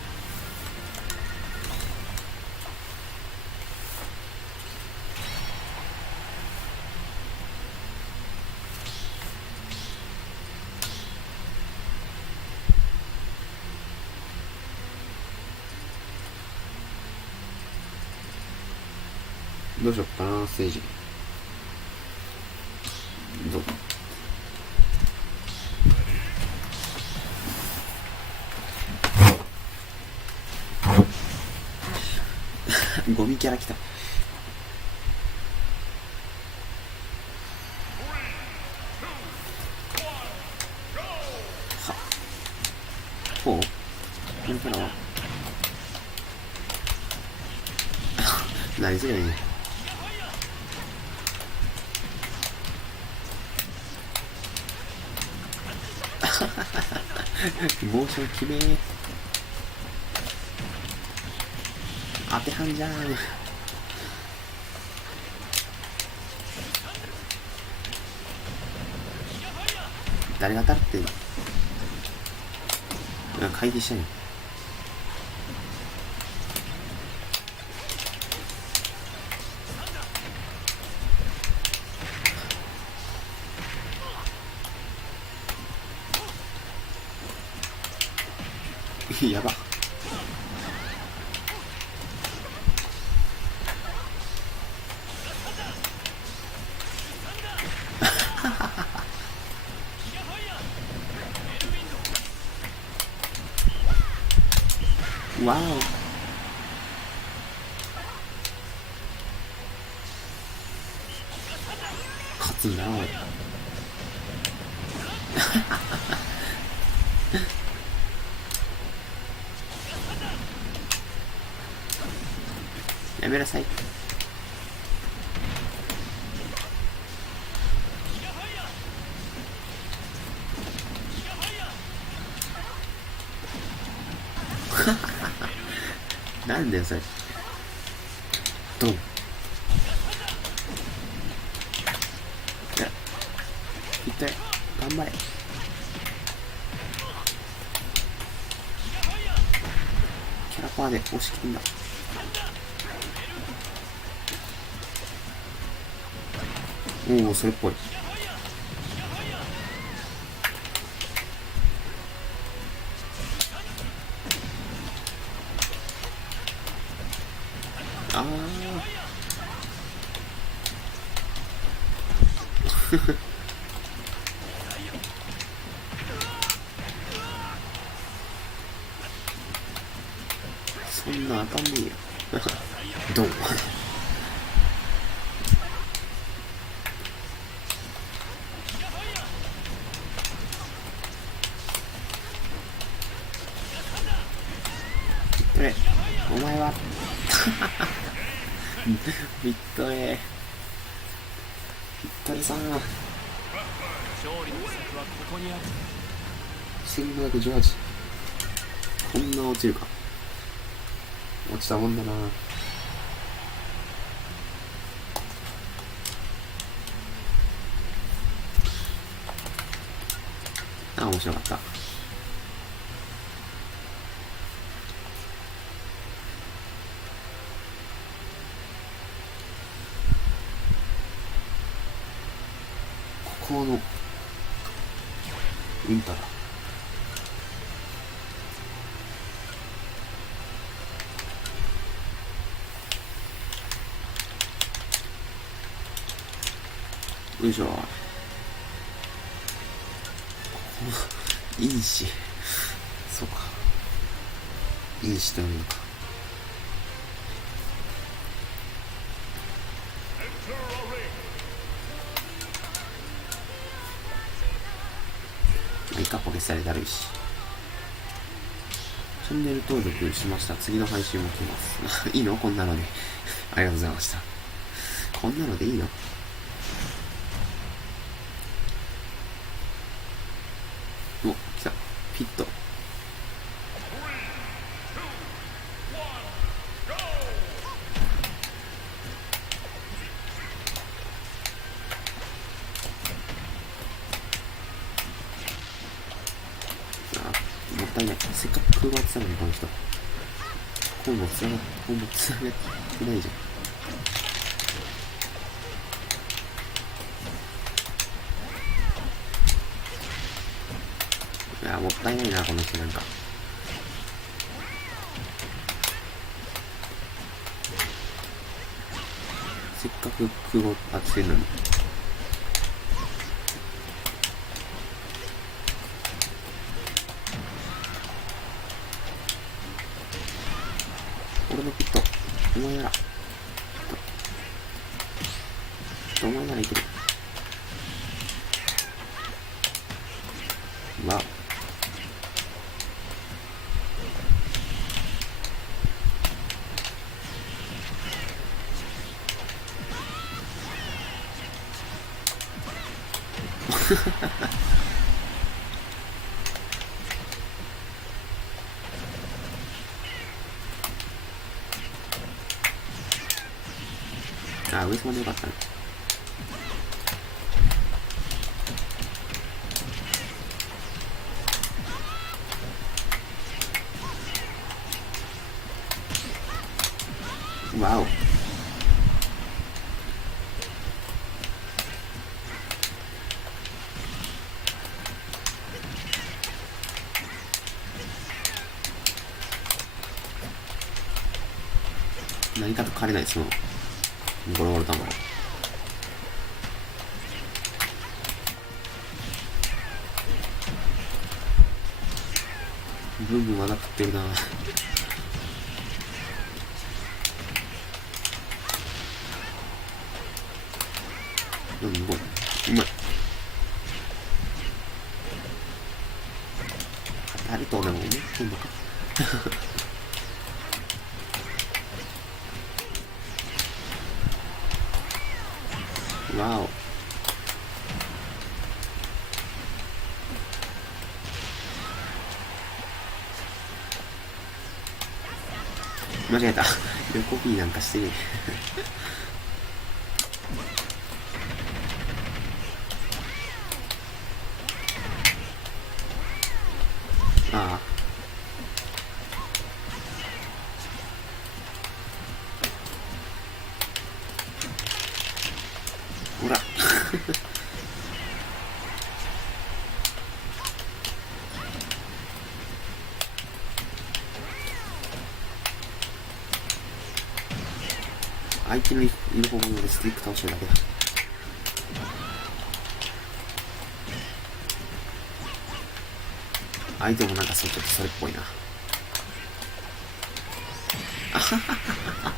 どうしよっかなステージどうゴミキャラ来たほうピンプラは何すればいいねモーションきめー。当てはんじゃん。誰が当たってんの。回避してんの。やば。わお。勝つんだなおい。やめなさい。なんだよそれ。ドン。いや、一体頑張れ。キャラパーで押し切るんだ。おお、それっぽい。ああ。そんな当たんねえよ。どうお前はビットレさん1500ジョージ、こんな落ちるか。落ちたもんだな。あ、面白かった。ここのうんたらよいしょ。いいし、そうか、いいしというのか。いいか、ポケされだるいし。チャンネル登録しました。次の配信も来ます。いいのこんなので。ありがとうございました。こんなのでいいの？お、来た。ピット。もったいない。せっかく空爆したのに、この人。コンボつながってないじゃん。いや、もったいないな、この人なんか。せっかく空爆当ててんのに。俺のピット、お前なら、お前ならいける。まあ。あ、上様でよかったね。わお。何かと枯れないそのゴロゴロ卵。ブンブンまだ食ってるな。うん、うまい。誰とでも思ってんのか。わお。間違えた。横ピーなんかしてねえ。ああ。ほら。相手のいる方向でスティック倒してるだけだ。相手もなんかちょっとそれっぽいな。あははは。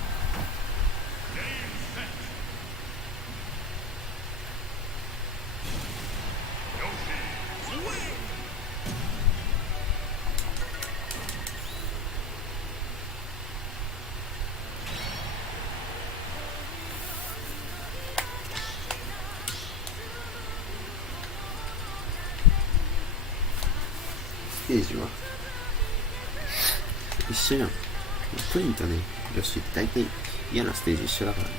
ステージは一緒やん。プリンとね、ヨッシーって大体嫌なステージ一緒だからね。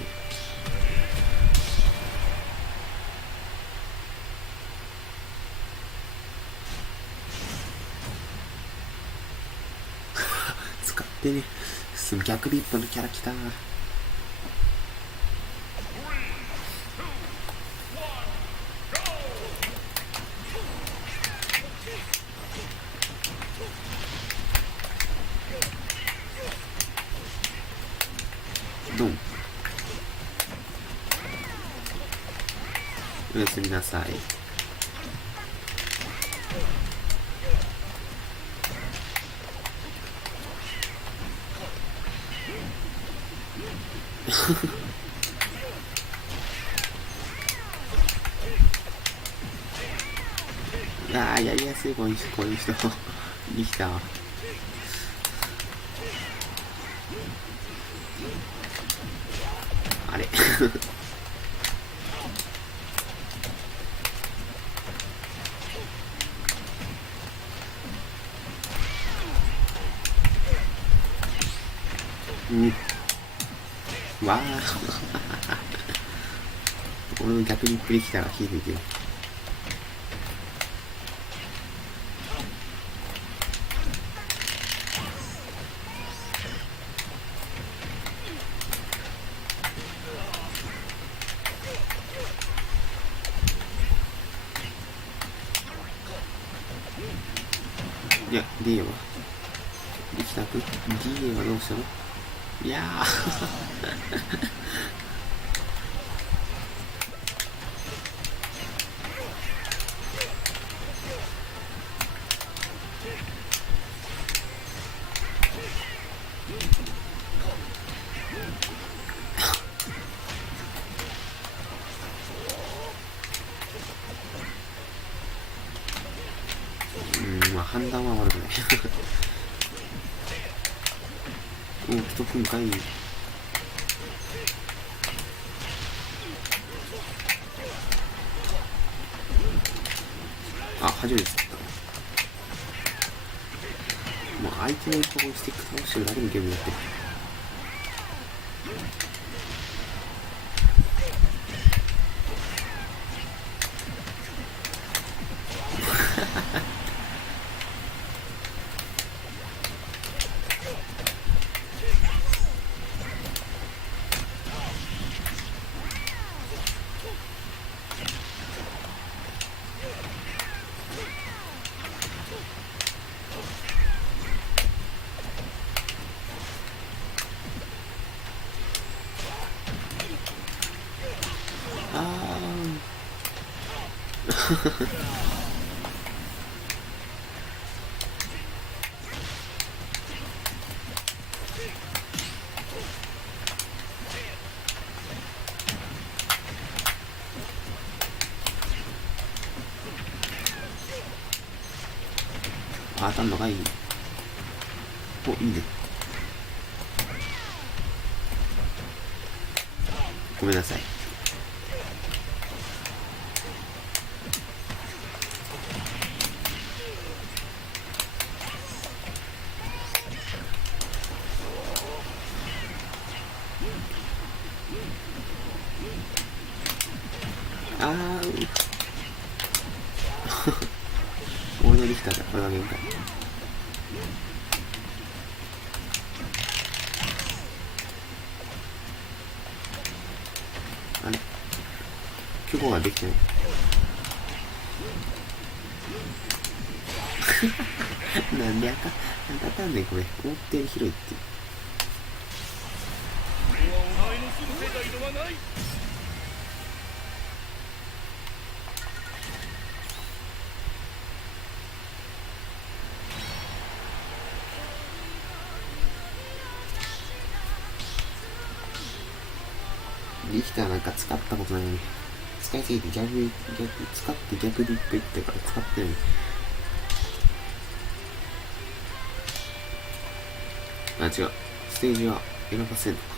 使ってね、逆リップのキャラ来た。ドン。おやすみなさい。ああ、やりやすい、こういう人。いい人。あれうん。わあ俺の逆にプリキタが消えていける。いや、D はできたく DA はどうしたの。いやまあ判断は悪くないおお、一組かい。あ、初めて使った。もう相手の一歩をスティック倒してるだけのゲームやってる。当たんのがいい。お、いいね。ごめんなさい。俺のリヒターじゃこれが限界。あれ虚構ができてない。なんで当たんねんこれ。思ったより広いっていう。リヒターなんか使ったことないのに、使いすぎて使って逆にいっぱいいったから使ってない。あ、違う。ステージは選ばせんのか。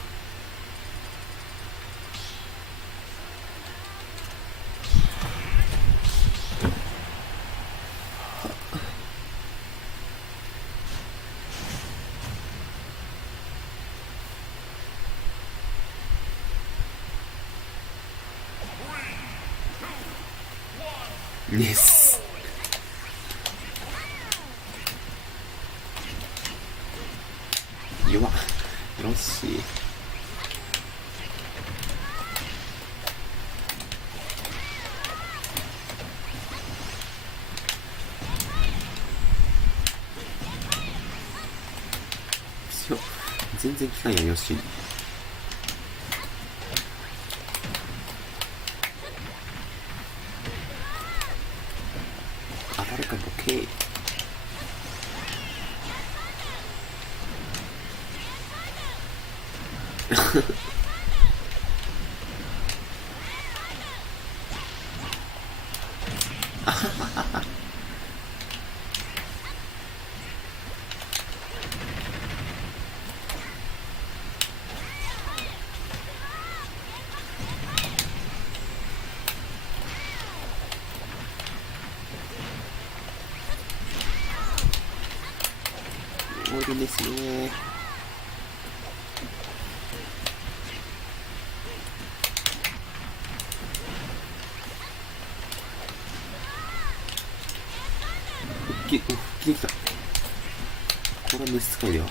です。弱っ。ロッシー。全然効かんやん、ヨッシーに。あ、誰かボケー。多いですね。復帰できた。これは召使いだよ。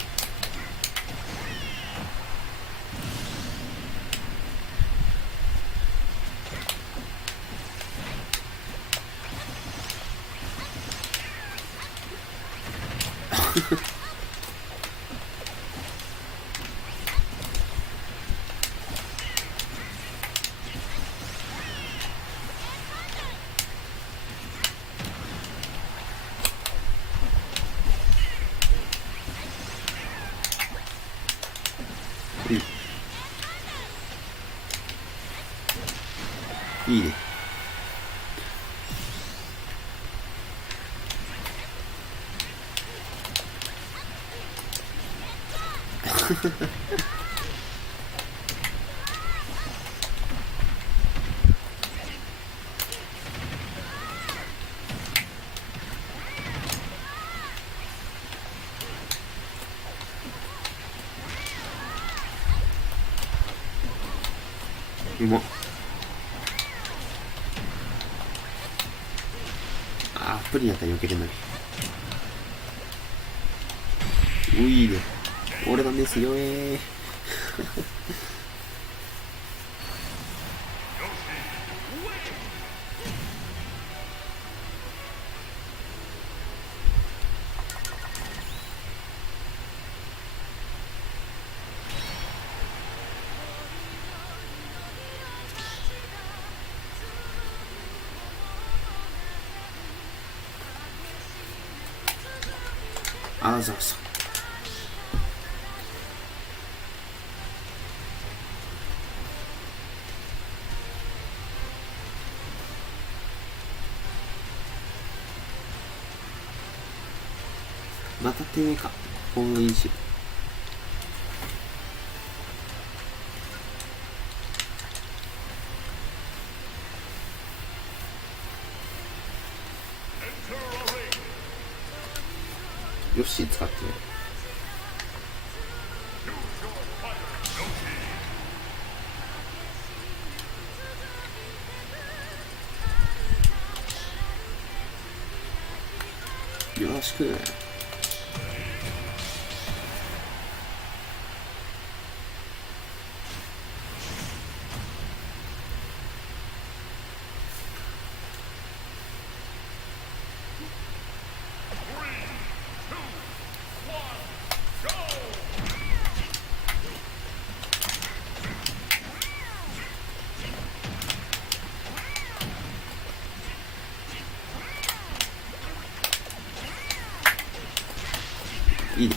いいね。うまっ。あー、プリンやったら避けれない。いいね。俺なんですよあざさまたてめえか。このいいしよし使ってよろしく。いいね。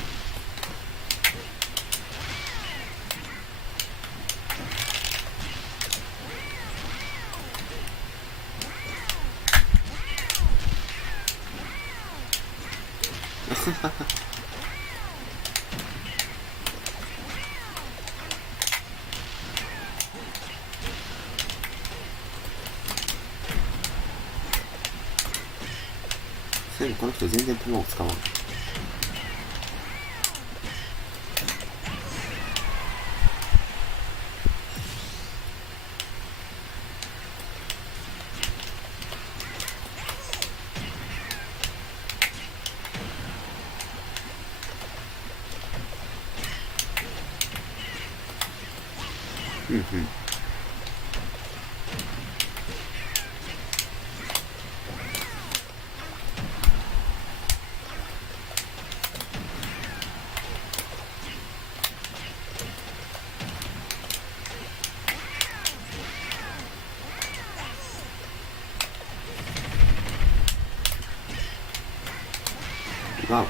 それにこの人全然卵使わん。うんうん。わお。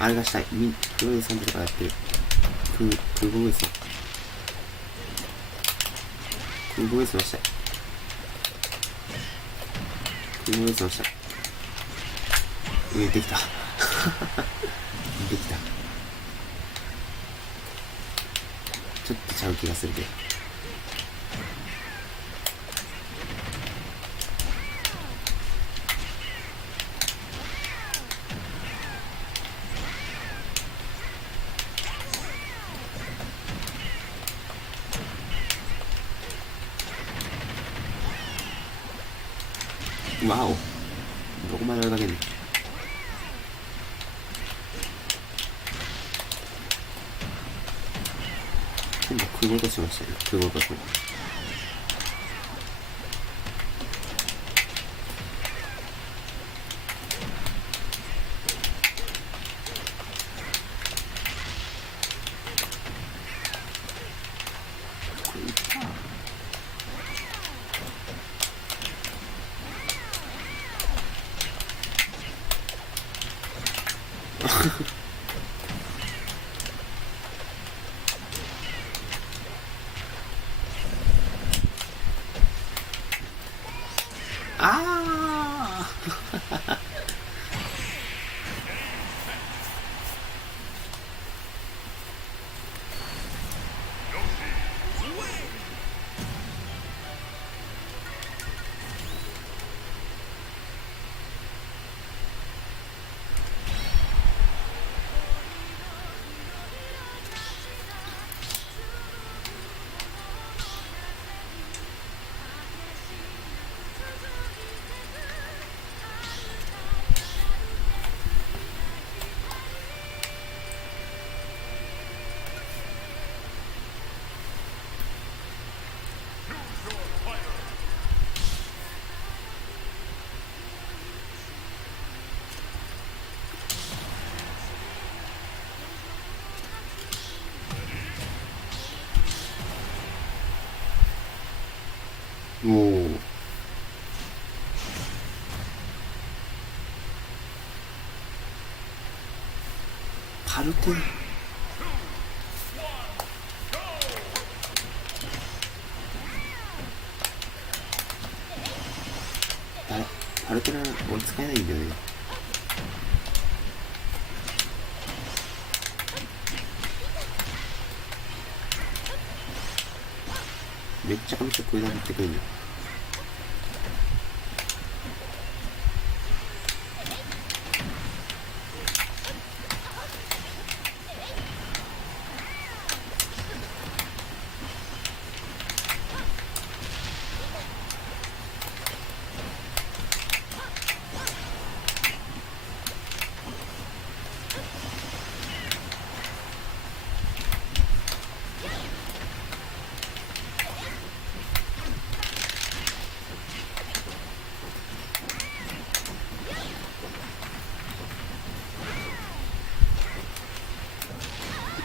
あれがしたい。黒江さんとかやってる。黒江さん。黒江さんしたい。黒江さんしたい。できた。できた。ちょっとちゃう気がするけど。わお、どこまで追いかけんの。今度食い落としましたね。食い落としました。ああおお。パルテパルテナ俺使えないんだよね。めっちゃめちゃ食い殴ってくるんだよ。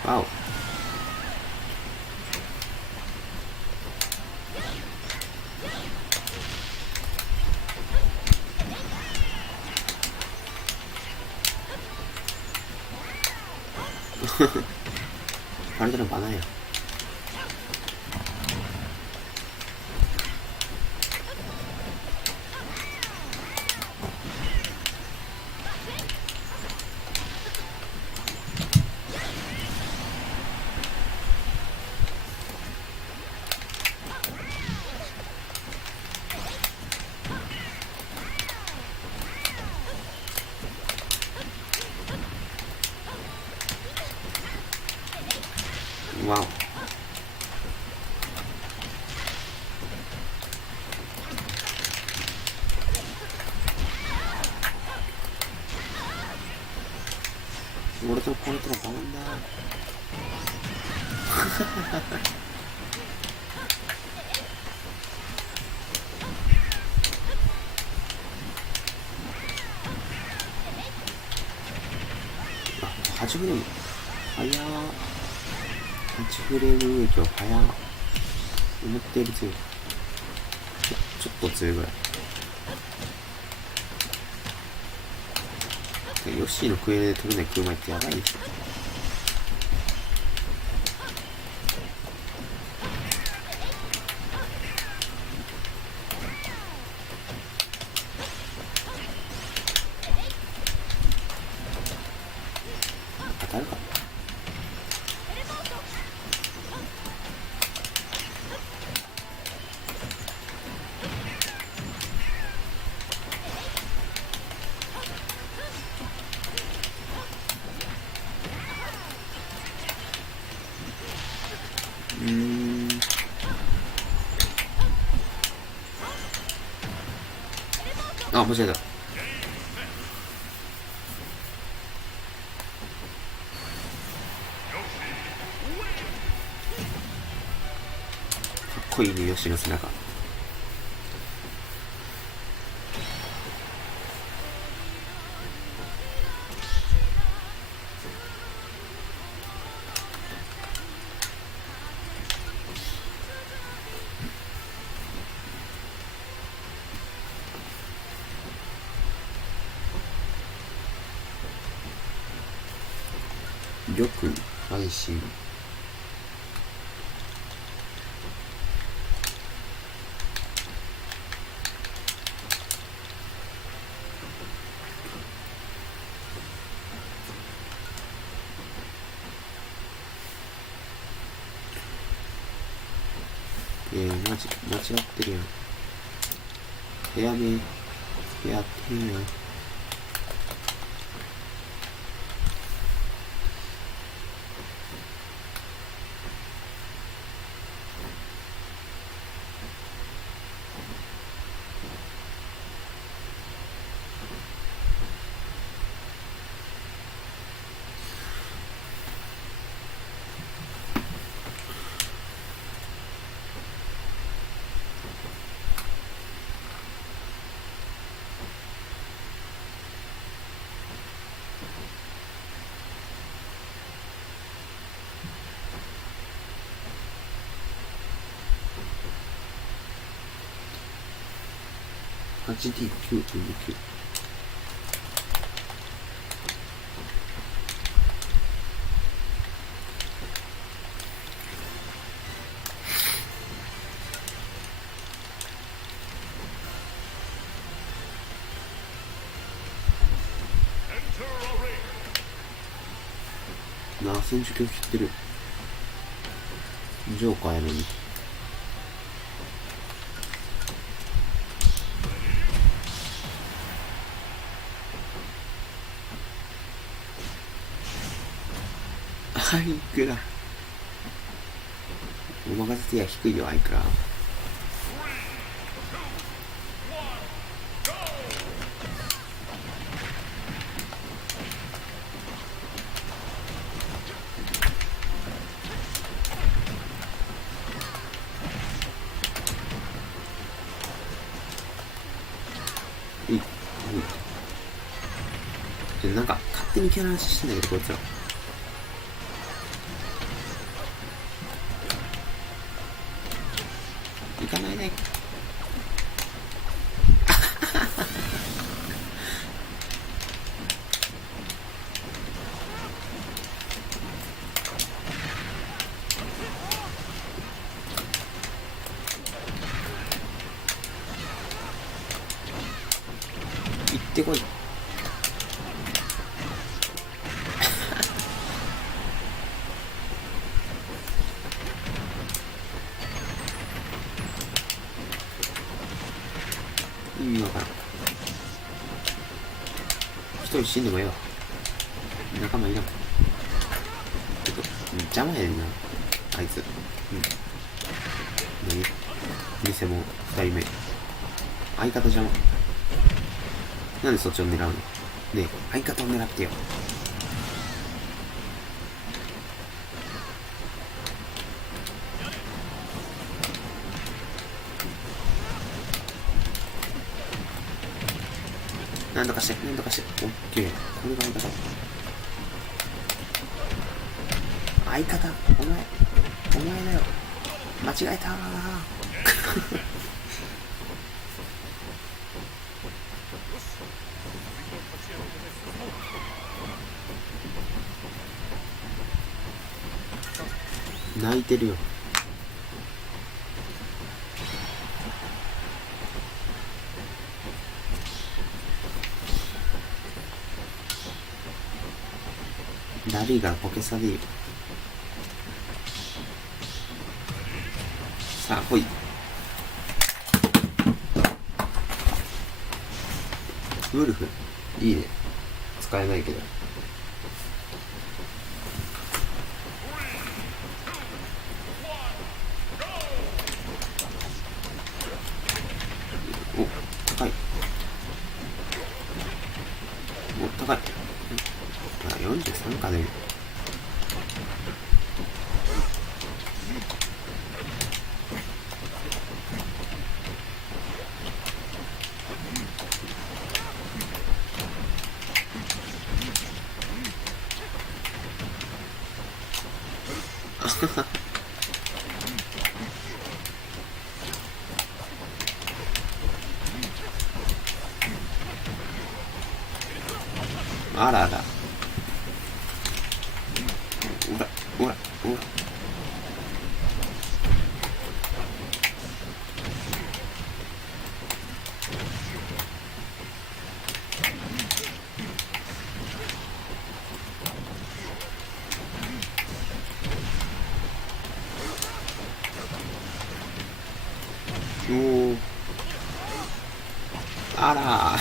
わお。あれだな、バナや。わお。俺とこれとのバウンダー。あ、8フレーム。早ー。8フレーム影響早ー。思ったより強い。ちょっと強いぐらい。ヨッシーのクエで取れないクーマイってやばいでしょ。当たるか。あ、間違えた。かっこいいね、ヨシの背中。玉配信。間違ってるやん。部屋目やってんやん。8D9.29。選手今日切ってる。ジョーカーやのに。アイクラ。お任せてや低いよ、アイクラ。なんか勝手にキャラ出ししてんだけど、こいつら行かないね。行ってこい。意味わからん。一人死んでもええわ。仲間いらん。ちょっと邪魔やねんな、あいつ。何？偽物二人目。相方邪魔。なんでそっちを狙うの？ねえ、相方を狙ってよ。なんとかして、なんとかして。オッケー。これが相方。相方、お前だよ。間違えたー。泣いてるよ。ダリーがポケサディー。さあ来い。ウルフいいね。使えないけど。お、高い。お、高い。43かね。あらら。おら。おー。あら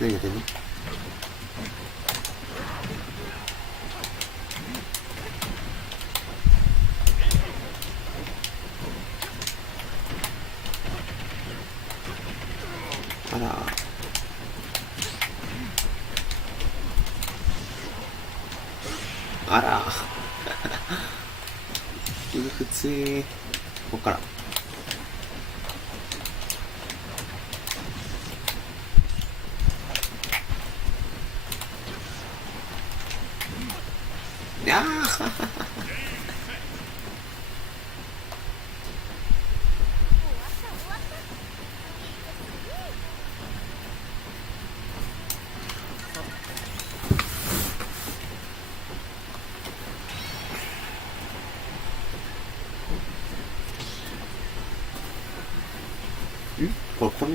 何やってんの？あらあら普通。こっからこれ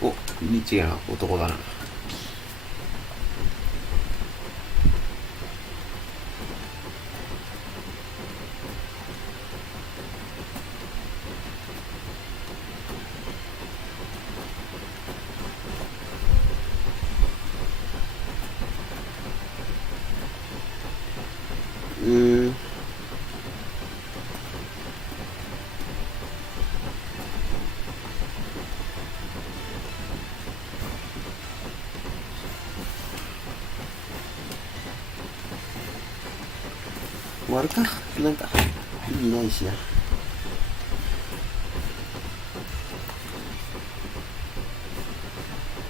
お日やな男だな。終わるか。なんか意味ないしな。